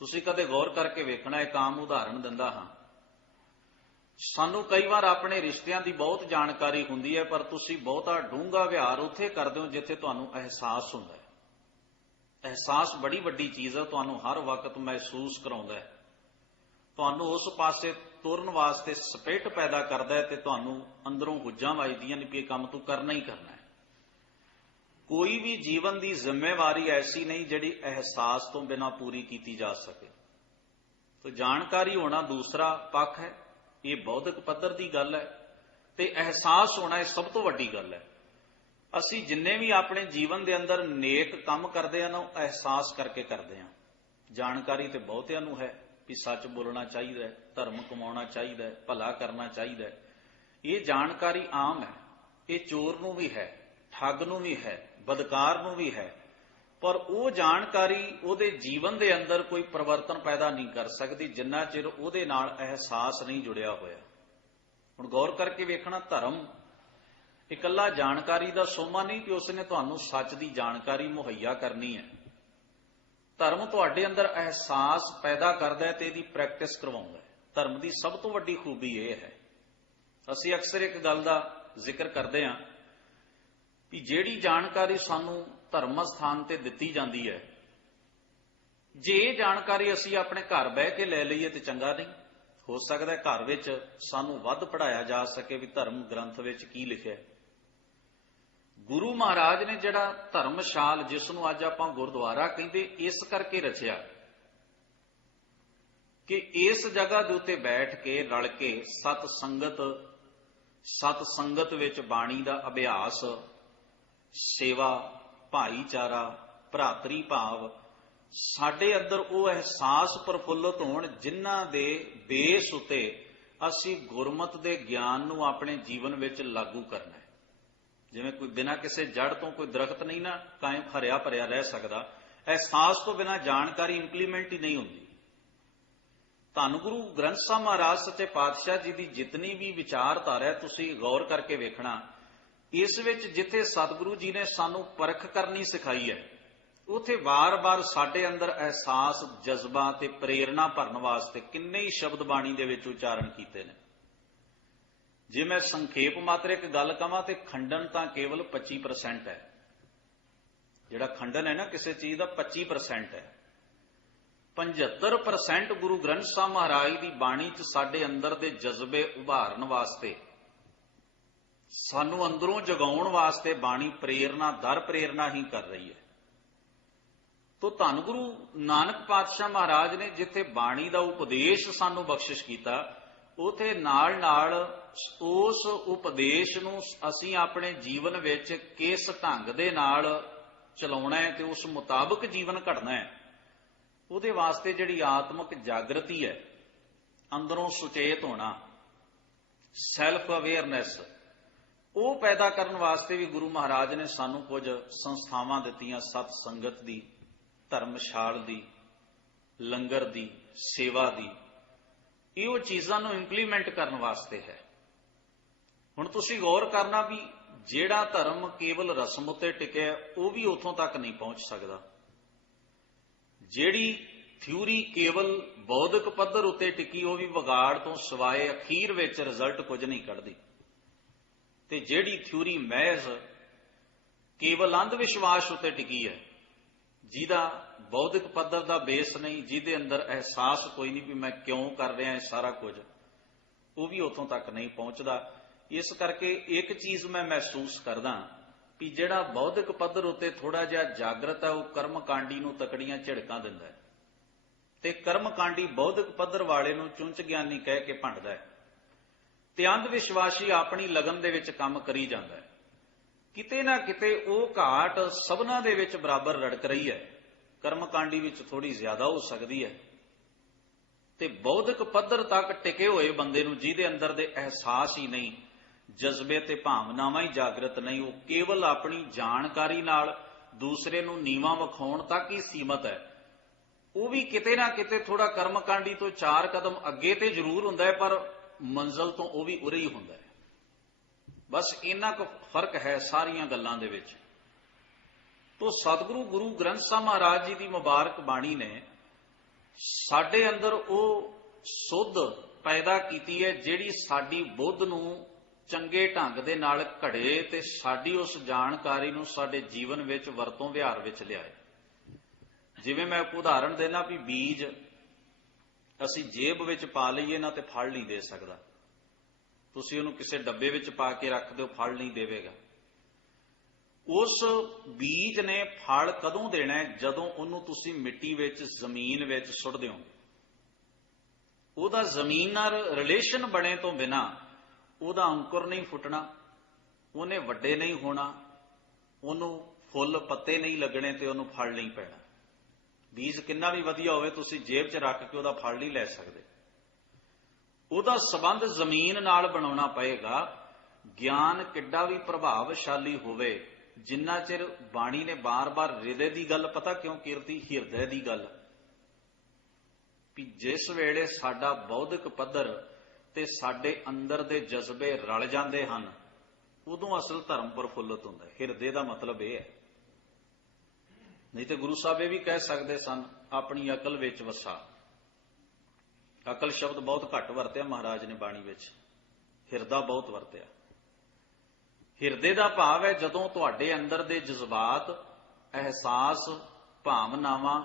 ਤੁਸੀਂ ਕਦੇ ਗੌਰ ਕਰਕੇ ਵੇਖਣਾ, ਇੱਕ ਆਮ ਉਦਾਹਰਣ ਦਿੰਦਾ ਹਾਂ। ਸਾਨੂੰ ਕਈ ਵਾਰ ਆਪਣੇ ਰਿਸ਼ਤਿਆਂ ਦੀ ਬਹੁਤ ਜਾਣਕਾਰੀ ਹੁੰਦੀ ਹੈ ਪਰ ਤੁਸੀਂ ਬਹੁਤਾ ਡੂੰਘਾ ਵਿਹਾਰ ਉੱਥੇ ਕਰਦੇ ਹੋ ਜਿੱਥੇ ਤੁਹਾਨੂੰ ਅਹਿਸਾਸ ਹੁੰਦਾ ਹੈ। ਅਹਿਸਾਸ ਬੜੀ ਵੱਡੀ ਚੀਜ਼ ਹੈ, ਤੁਹਾਨੂੰ ਹਰ ਵਕਤ ਮਹਿਸੂਸ ਕਰਾਉਂਦਾ ਹੈ, ਤੁਹਾਨੂੰ ਉਸ ਪਾਸੇ ਤੁਰਨ ਵਾਸਤੇ ਸਪਿਰਿਟ ਪੈਦਾ ਕਰਦਾ ਹੈ ਤੇ ਤੁਹਾਨੂੰ ਅੰਦਰੋਂ ਹੁੱਜਾਂ ਵੱਜਦੀਆਂ ਨੇ ਕਿ ਇਹ ਕੰਮ ਤੂੰ ਕਰਨਾ ਹੀ ਕਰਨਾ ਹੈ। ਕੋਈ ਵੀ ਜੀਵਨ ਦੀ ਜ਼ਿੰਮੇਵਾਰੀ ਐਸੀ ਨਹੀਂ ਜਿਹੜੀ ਅਹਿਸਾਸ ਤੋਂ ਬਿਨਾਂ ਪੂਰੀ ਕੀਤੀ ਜਾ ਸਕੇ। ਤੋ ਜਾਣਕਾਰੀ ਹੋਣਾ ਦੂਸਰਾ ਪੱਖ ਹੈ, ਇਹ ਬੌਧਿਕ ਪੱਧਰ ਦੀ ਗੱਲ ਹੈ, ਤੇ ਅਹਿਸਾਸ ਹੋਣਾ ਇਹ ਸਭ ਤੋਂ ਵੱਡੀ ਗੱਲ ਹੈ। ਅਸੀਂ ਜਿੰਨੇ ਵੀ ਆਪਣੇ ਜੀਵਨ ਦੇ ਅੰਦਰ ਨੇਕ ਕੰਮ ਕਰਦੇ ਹਾਂ ਨਾ, ਉਹ ਅਹਿਸਾਸ ਕਰਕੇ ਕਰਦੇ ਹਾਂ। ਜਾਣਕਾਰੀ ਤੇ ਬਹੁਤਿਆਂ ਨੂੰ ਹੈ ਕਿ ਸੱਚ ਬੋਲਣਾ ਚਾਹੀਦਾ ਹੈ, ਧਰਮ ਕਮਾਉਣਾ ਚਾਹੀਦਾ ਹੈ, ਭਲਾ ਕਰਨਾ ਚਾਹੀਦਾ ਹੈ। ਇਹ ਜਾਣਕਾਰੀ ਆਮ ਹੈ, ਇਹ ਚੋਰ ਨੂੰ ਵੀ ਹੈ, ਠੱਗ ਨੂੰ ਵੀ ਹੈ, ਬਦਕਾਰ ਨੂੰ ਵੀ ਹੈ, ਪਰ ਉਹ ਜਾਣਕਾਰੀ ਉਹਦੇ ਜੀਵਨ ਦੇ ਅੰਦਰ ਕੋਈ ਪਰਿਵਰਤਨ ਪੈਦਾ ਨਹੀਂ ਕਰ ਸਕਦੀ ਜਿੰਨਾ ਚਿਰ ਉਹਦੇ ਨਾਲ ਅਹਿਸਾਸ ਨਹੀਂ ਜੁੜਿਆ ਹੋਇਆ। ਹੁਣ ਗੌਰ ਕਰਕੇ ਵੇਖਣਾ, ਧਰਮ ਇਕੱਲਾ ਜਾਣਕਾਰੀ ਦਾ ਸੋਮਾ ਨਹੀਂ ਕਿ ਉਸਨੇ ਤੁਹਾਨੂੰ ਸੱਚ ਦੀ ਜਾਣਕਾਰੀ ਮੁਹੱਈਆ ਕਰਨੀ ਹੈ। ਧਰਮ ਤੁਹਾਡੇ ਅੰਦਰ ਅਹਿਸਾਸ ਪੈਦਾ ਕਰਦਾ ਹੈ ਤੇ ਇਹਦੀ ਪ੍ਰੈਕਟਿਸ ਕਰਵਾਉਂਦਾ ਹੈ। ਧਰਮ ਦੀ ਸਭ ਤੋਂ ਵੱਡੀ ਖੂਬੀ ਇਹ ਹੈ, ਅਸੀਂ ਅਕਸਰ ਇੱਕ ਗੱਲ ਦਾ ਜ਼ਿਕਰ ਕਰਦੇ ਹਾਂ ਕਿ ਜਿਹੜੀ ਜਾਣਕਾਰੀ ਸਾਨੂੰ ਧਰਮ ਸਥਾਨ ਤੇ ਦਿੱਤੀ ਜਾਂਦੀ ਹੈ, ਜੇ ਇਹ ਜਾਣਕਾਰੀ ਅਸੀਂ ਆਪਣੇ ਘਰ ਬਹਿ ਕੇ ਲੈ ਲਈਏ ਤੇ ਚੰਗਾ ਨਹੀਂ। ਹੋ ਸਕਦਾ ਹੈ ਘਰ ਵਿੱਚ ਸਾਨੂੰ ਵੱਧ ਪੜ੍ਹਾਇਆ ਜਾ ਸਕੇ ਵੀ ਧਰਮ ਗ੍ਰੰਥ ਵਿੱਚ ਕੀ ਲਿਖਿਆ। ਗੁਰੂ ਮਹਾਰਾਜ ਨੇ ਜਿਹੜਾ ਧਰਮਸ਼ਾਲ, ਜਿਸ ਨੂੰ ਅੱਜ ਆਪਾਂ ਗੁਰਦੁਆਰਾ ਕਹਿੰਦੇ, ਇਸ ਕਰਕੇ ਰਚਿਆ ਕਿ ਇਸ ਜਗ੍ਹਾ ਦੇ ਉੱਤੇ ਬੈਠ ਕੇ ਰਲ ਕੇ ਸਤ ਸੰਗਤ ਵਿੱਚ ਬਾਣੀ ਦਾ ਅਭਿਆਸ, ਸੇਵਾ, ਭਾਈਚਾਰਾ, ਭਰਾਤਰੀ ਭਾਵ, ਸਾਡੇ ਅੰਦਰ ਉਹ ਅਹਿਸਾਸ ਪ੍ਰਫੁੱਲਤ ਹੋਣ ਜਿਨ੍ਹਾਂ ਦੇ ਬੇਸ ਉਤੇ ਅਸੀਂ ਗੁਰਮਤਿ ਦੇ ਗਿਆਨ ਨੂੰ ਆਪਣੇ ਜੀਵਨ ਵਿੱਚ ਲਾਗੂ ਕਰਨਾ ਹੈ। ਜਿਵੇਂ ਕੋਈ ਬਿਨਾਂ ਕਿਸੇ ਜੜ ਤੋਂ ਕੋਈ ਦਰਖਤ ਨਹੀਂ ਨਾ ਕਾਇਮ ਹਰਿਆ ਭਰਿਆ ਰਹਿ ਸਕਦਾ, ਅਹਿਸਾਸ ਤੋਂ ਬਿਨਾਂ ਜਾਣਕਾਰੀ ਇੰਪਲੀਮੈਂਟ ਹੀ ਨਹੀਂ ਹੁੰਦੀ। ਧੰਨ ਗੁਰੂ ਗ੍ਰੰਥ ਸਾਹਿਬ ਮਹਾਰਾਜ ਸੱਚੇ ਪਾਤਸ਼ਾਹ ਜੀ ਦੀ ਜਿਤਨੀ ਵੀ ਵਿਚਾਰਧਾਰਾ ਹੈ, ਤੁਸੀਂ ਗੌਰ ਕਰਕੇ ਵੇਖਣਾ, ਇਸ ਵਿੱਚ ਜਿੱਥੇ ਸਤਿਗੁਰੂ ਜੀ ਨੇ ਸਾਨੂੰ ਪਰਖ ਕਰਨੀ ਸਿਖਾਈ ਹੈ, ਉੱਥੇ ਵਾਰ-ਵਾਰ ਸਾਡੇ ਅੰਦਰ ਅਹਿਸਾਸ, ਜਜ਼ਬਾ ਤੇ ਪ੍ਰੇਰਣਾ ਭਰਨ ਵਾਸਤੇ ਕਿੰਨੇ ਹੀ ਸ਼ਬਦ ਬਾਣੀ ਦੇ ਵਿੱਚ ਉਚਾਰਨ ਕੀਤੇ ਨੇ। ਜੇ ਮੈਂ ਸੰਖੇਪ ਮਾਤਰ ਇੱਕ ਗੱਲ ਕਵਾਂ ਤੇ ਖੰਡਨ ਤਾਂ ਕੇਵਲ 25% ਹੈ। ਜਿਹੜਾ ਖੰਡਨ ਹੈ ਨਾ ਕਿਸੇ ਚੀਜ਼ ਦਾ 25% ਹੈ। 75% ਗੁਰੂ ਗ੍ਰੰਥ ਸਾਹਿਬ ਮਹਾਰਾਜ ਦੀ ਬਾਣੀ 'ਚ ਸਾਡੇ ਅੰਦਰ ਦੇ ਜਜ਼ਬੇ ਉਭਾਰਨ ਵਾਸਤੇ, ਸਾਨੂੰ ਅੰਦਰੋਂ ਜਗਾਉਣ ਵਾਸਤੇ ਬਾਣੀ ਪ੍ਰੇਰਨਾ ਦਰ ਪ੍ਰੇਰਨਾ ਹੀ ਕਰ ਰਹੀ ਹੈ। ਤੋ ਧੰਨ ਗੁਰੂ ਨਾਨਕ ਪਾਤਸ਼ਾਹ ਮਹਾਰਾਜ ਨੇ ਜਿੱਥੇ ਬਾਣੀ ਦਾ ਉਪਦੇਸ਼ ਸਾਨੂੰ ਬਖਸ਼ਿਸ਼ ਕੀਤਾ, ਉਥੇ ਨਾਲ ਨਾਲ ਉਸ ਉਪਦੇਸ਼ ਨੂੰ ਅਸੀਂ ਆਪਣੇ ਜੀਵਨ ਵਿੱਚ ਕਿਸ ਢੰਗ ਦੇ ਨਾਲ ਚਲਾਉਣਾ ਹੈ ਤੇ ਉਸ ਮੁਤਾਬਕ ਜੀਵਨ ਘੜਨਾ ਹੈ, ਉਹਦੇ ਵਾਸਤੇ ਜਿਹੜੀ ਆਤਮਿਕ ਜਾਗਰਤੀ ਹੈ, ਅੰਦਰੋਂ ਸੁਚੇਤ ਹੋਣਾ, ਸੈਲਫ ਅਵੇਅਰਨੈਸ, ਉਹ ਪੈਦਾ ਕਰਨ ਵਾਸਤੇ ਵੀ ਗੁਰੂ ਮਹਾਰਾਜ ਨੇ ਸਾਨੂੰ ਕੁਝ ਸੰਸਥਾਵਾਂ ਦਿੱਤੀਆਂ। ਸਤ ਸੰਗਤ ਦੀ, ਧਰਮਸ਼ਾਲ ਦੀ, ਲੰਗਰ ਦੀ, ਸੇਵਾ ਦੀ। ਇਹ ਉਹ ਚੀਜ਼ਾਂ ਨੂੰ ਇੰਪਲੀਮੈਂਟ ਕਰਨ ਵਾਸਤੇ ਹੈ। ਹੁਣ ਤੁਸੀਂ ਗੌਰ ਕਰਨਾ ਵੀ ਜਿਹੜਾ ਧਰਮ ਕੇਵਲ ਰਸਮ ਉੱਤੇ ਟਿਕਿਆ ਉਹ ਵੀ ਉੱਥੋਂ ਤੱਕ ਨਹੀਂ ਪਹੁੰਚ ਸਕਦਾ। ਜਿਹੜੀ ਥਿਊਰੀ ਕੇਵਲ ਬੌਧਿਕ ਪੱਧਰ ਉੱਤੇ ਟਿਕੀ ਉਹ ਵੀ ਵਿਗਾੜ ਤੋਂ ਸਿਵਾਏ ਅਖੀਰ ਵਿੱਚ ਰਿਜ਼ਲਟ ਕੁਝ ਨਹੀਂ ਕੱਢਦੀ। ਤੇ ਜਿਹੜੀ ਥਿਊਰੀ ਮਹਿਜ਼ ਕੇਵਲ ਅੰਧ ਵਿਸ਼ਵਾਸ ਉੱਤੇ ਟਿਕੀ ਹੈ, ਜਿਹਦਾ ਬੌਧਿਕ ਪੱਧਰ ਦਾ ਬੇਸ ਨਹੀਂ, ਜਿਹਦੇ ਅੰਦਰ ਅਹਿਸਾਸ ਕੋਈ ਨਹੀਂ ਵੀ ਮੈਂ ਕਿਉਂ ਕਰ ਰਿਹਾ ਇਹ ਸਾਰਾ ਕੁਝ, ਉਹ ਵੀ ਉੱਥੋਂ ਤੱਕ ਨਹੀਂ ਪਹੁੰਚਦਾ। ਇਸ ਕਰਕੇ ਇੱਕ ਚੀਜ਼ ਮੈਂ ਮਹਿਸੂਸ ਕਰਦਾ ਵੀ ਜਿਹੜਾ ਬੌਧਿਕ ਪੱਧਰ ਉੱਤੇ ਥੋੜਾ ਜਿਹਾ ਜਾਗਰਤ ਹੈ, ਉਹ ਕਰਮਕਾਂਡੀ ਨੂੰ ਤਕੜੀਆਂ ਝਿੜਕਾਂ ਦਿੰਦਾ ਹੈ ਤੇ ਕਰਮਕਾਂਡੀ ਬੌਧਿਕ ਪੱਧਰ ਵਾਲੇ ਨੂੰ ਚੁੰਚ ਗਿਆਨੀ ਕਹਿ ਕੇ ਭੰਡਦਾ ਹੈ ਤੇ ਅੰਧ ਵਿਸ਼ਵਾਸੀ ਆਪਣੀ ਲਗਨ ਦੇ ਵਿੱਚ ਕੰਮ ਕਰੀ ਜਾਂਦਾ ਹੈ। ਕਿਤੇ ਨਾ ਕਿਤੇ ਉਹ ਘਾਟ ਸਭਨਾਂ ਦੇ ਵਿੱਚ ਬਰਾਬਰ ਰੜਕ ਰਹੀ ਹੈ। ਕਰਮਕਾਂਡੀ ਵਿੱਚ ਥੋੜੀ ਜ਼ਿਆਦਾ ਹੋ ਸਕਦੀ ਹੈ ਤੇ ਬੌਧਿਕ ਪੱਧਰ ਤੱਕ ਟਿਕੇ ਹੋਏ ਬੰਦੇ ਨੂੰ, ਜਿਹਦੇ ਅੰਦਰ ਦੇ ਅਹਿਸਾਸ ਹੀ ਨਹੀਂ, ਜਜ਼ਬੇ ਤੇ ਭਾਵਨਾਵਾਂ ਹੀ ਜਾਗਰਤ ਨਹੀਂ, ਉਹ ਕੇਵਲ ਆਪਣੀ ਜਾਣਕਾਰੀ ਨਾਲ ਦੂਸਰੇ ਨੂੰ ਨੀਵਾਂ ਵਿਖਾਉਣ ਤੱਕ ਹੀ ਸੀਮਤ ਹੈ, ਉਹ ਵੀ ਕਿਤੇ ਨਾ ਕਿਤੇ ਥੋੜਾ ਕਰਮਕਾਂਡੀ ਤੋਂ 4 ਕਦਮ ਅੱਗੇ ਤੇ ਜ਼ਰੂਰ ਹੁੰਦਾ ਹੈ, ਪਰ ਮੰਜ਼ਲ ਤੋਂ ਉਹ ਵੀ ਉਰੇ ਹੀ ਹੁੰਦਾ ਹੈ। ਬਸ ਇੰਨਾ ਕੁ ਫਰਕ ਹੈ ਸਾਰੀਆਂ ਗੱਲਾਂ ਦੇ ਵਿੱਚ। ਤੋ ਸਤਿਗੁਰੂ ਗੁਰੂ ਗ੍ਰੰਥ ਸਾਹਿਬ ਮਹਾਰਾਜ ਜੀ ਦੀ ਮੁਬਾਰਕ ਬਾਣੀ ਨੇ ਸਾਡੇ ਅੰਦਰ ਉਹ ਸੁੱਧ ਪੈਦਾ ਕੀਤੀ ਹੈ, ਜਿਹੜੀ ਸਾਡੀ ਬੁੱਧ ਨੂੰ ਚੰਗੇ ਢੰਗ ਦੇ ਨਾਲ ਘੜੇ ਤੇ ਸਾਡੀ ਉਸ ਜਾਣਕਾਰੀ ਨੂੰ ਸਾਡੇ ਜੀਵਨ ਵਿੱਚ ਵਰਤੋਂ ਵਿਹਾਰ ਵਿੱਚ ਲਿਆਏ। ਜਿਵੇਂ ਮੈਂ ਇੱਕ ਉਦਾਹਰਣ ਦੇਣਾ ਵੀ ਬੀਜ ਅਸੀਂ ਜੇਬ ਵਿੱਚ ਪਾ ਲਈਏ ਨਾ ਤੇ ਫਲ ਨਹੀਂ ਦੇ ਸਕਦਾ। ਤੁਸੀਂ ਉਹਨੂੰ ਕਿਸੇ ਡੱਬੇ ਵਿੱਚ ਪਾ ਕੇ ਰੱਖ ਦਿਓ, ਫਲ ਨਹੀਂ ਦੇਵੇਗਾ। ਉਸ ਬੀਜ ਨੇ ਫਲ ਕਦੋਂ ਦੇਣਾ ਹੈ? ਜਦੋਂ ਉਹਨੂੰ ਤੁਸੀਂ ਮਿੱਟੀ ਵਿੱਚ, ਜ਼ਮੀਨ ਵਿੱਚ ਸੁੱਟ ਦਿਓ। ਉਹਦਾ ਜ਼ਮੀਨ ਨਾਲ ਰਿਲੇਸ਼ਨ ਬਣੇ ਤੋਂ ਬਿਨਾ ਉਹਦਾ ਅੰਕੁਰ ਨਹੀਂ ਫੁੱਟਣਾ, ਉਹਨੇ ਵੱਡੇ ਨਹੀਂ ਹੋਣਾ, ਉਹਨੂੰ ਫੁੱਲ ਪੱਤੇ ਨਹੀਂ ਲੱਗਣੇ ਤੇ ਉਹਨੂੰ ਫਲ ਨਹੀਂ ਪੈਣਾ। ਬੀਜ ਕਿੰਨਾ ਵੀ ਵਧੀਆ ਹੋਵੇ, ਤੁਸੀਂ ਜੇਬ 'ਚ ਰੱਖ ਕੇ ਉਹਦਾ ਫਲ ਨਹੀਂ ਲੈ ਸਕਦੇ। ਉਹਦਾ ਸੰਬੰਧ ਜ਼ਮੀਨ ਨਾਲ ਬਣਾਉਣਾ ਪਏਗਾ। ਗਿਆਨ ਕਿੱਡਾ ਵੀ ਪ੍ਰਭਾਵਸ਼ਾਲੀ ਹੋਵੇ, ਜਿੰਨਾ ਚਿਰ ਬਾਣੀ ਨੇ ਬਾਰ-ਬਾਰ ਹਿਰਦੇ ਦੀ ਗੱਲ ਪਤਾ ਕਿਉਂ ਕੀਤੀ? ਹਿਰਦੇ ਦੀ ਗੱਲ ਵੀ ਜਿਸ ਵੇਲੇ ਸਾਡਾ ਬੌਧਿਕ ਪੱਧਰ ਤੇ ਸਾਡੇ ਅੰਦਰ ਦੇ ਜਜ਼ਬੇ ਰਲ ਜਾਂਦੇ ਹਨ, ਉਦੋਂ ਅਸਲ ਧਰਮ ਪ੍ਰਫੁੱਲਤ ਹੁੰਦਾ ਹੈ। ਹਿਰਦੇ ਦਾ ਮਤਲਬ ਇਹ ਹੈ। ਨਹੀਂ ਤੇ ਗੁਰੂ ਸਾਹਿਬ ਇਹ ਵੀ ਕਹਿ ਸਕਦੇ ਸਨ, ਆਪਣੀ ਅਕਲ ਵਿੱਚ ਵਸਾ। ਅਕਲ ਸ਼ਬਦ ਬਹੁਤ ਘੱਟ ਵਰਤਿਆ ਮਹਾਰਾਜ ਨੇ ਬਾਣੀ ਵਿੱਚ, ਹਿਰਦਾ ਬਹੁਤ ਵਰਤਿਆ। ਹਿਰਦੇ ਦਾ ਭਾਵ ਹੈ ਜਦੋਂ ਤੁਹਾਡੇ ਅੰਦਰ ਦੇ ਜਜ਼ਬਾਤ, ਅਹਿਸਾਸ, ਭਾਵਨਾਵਾਂ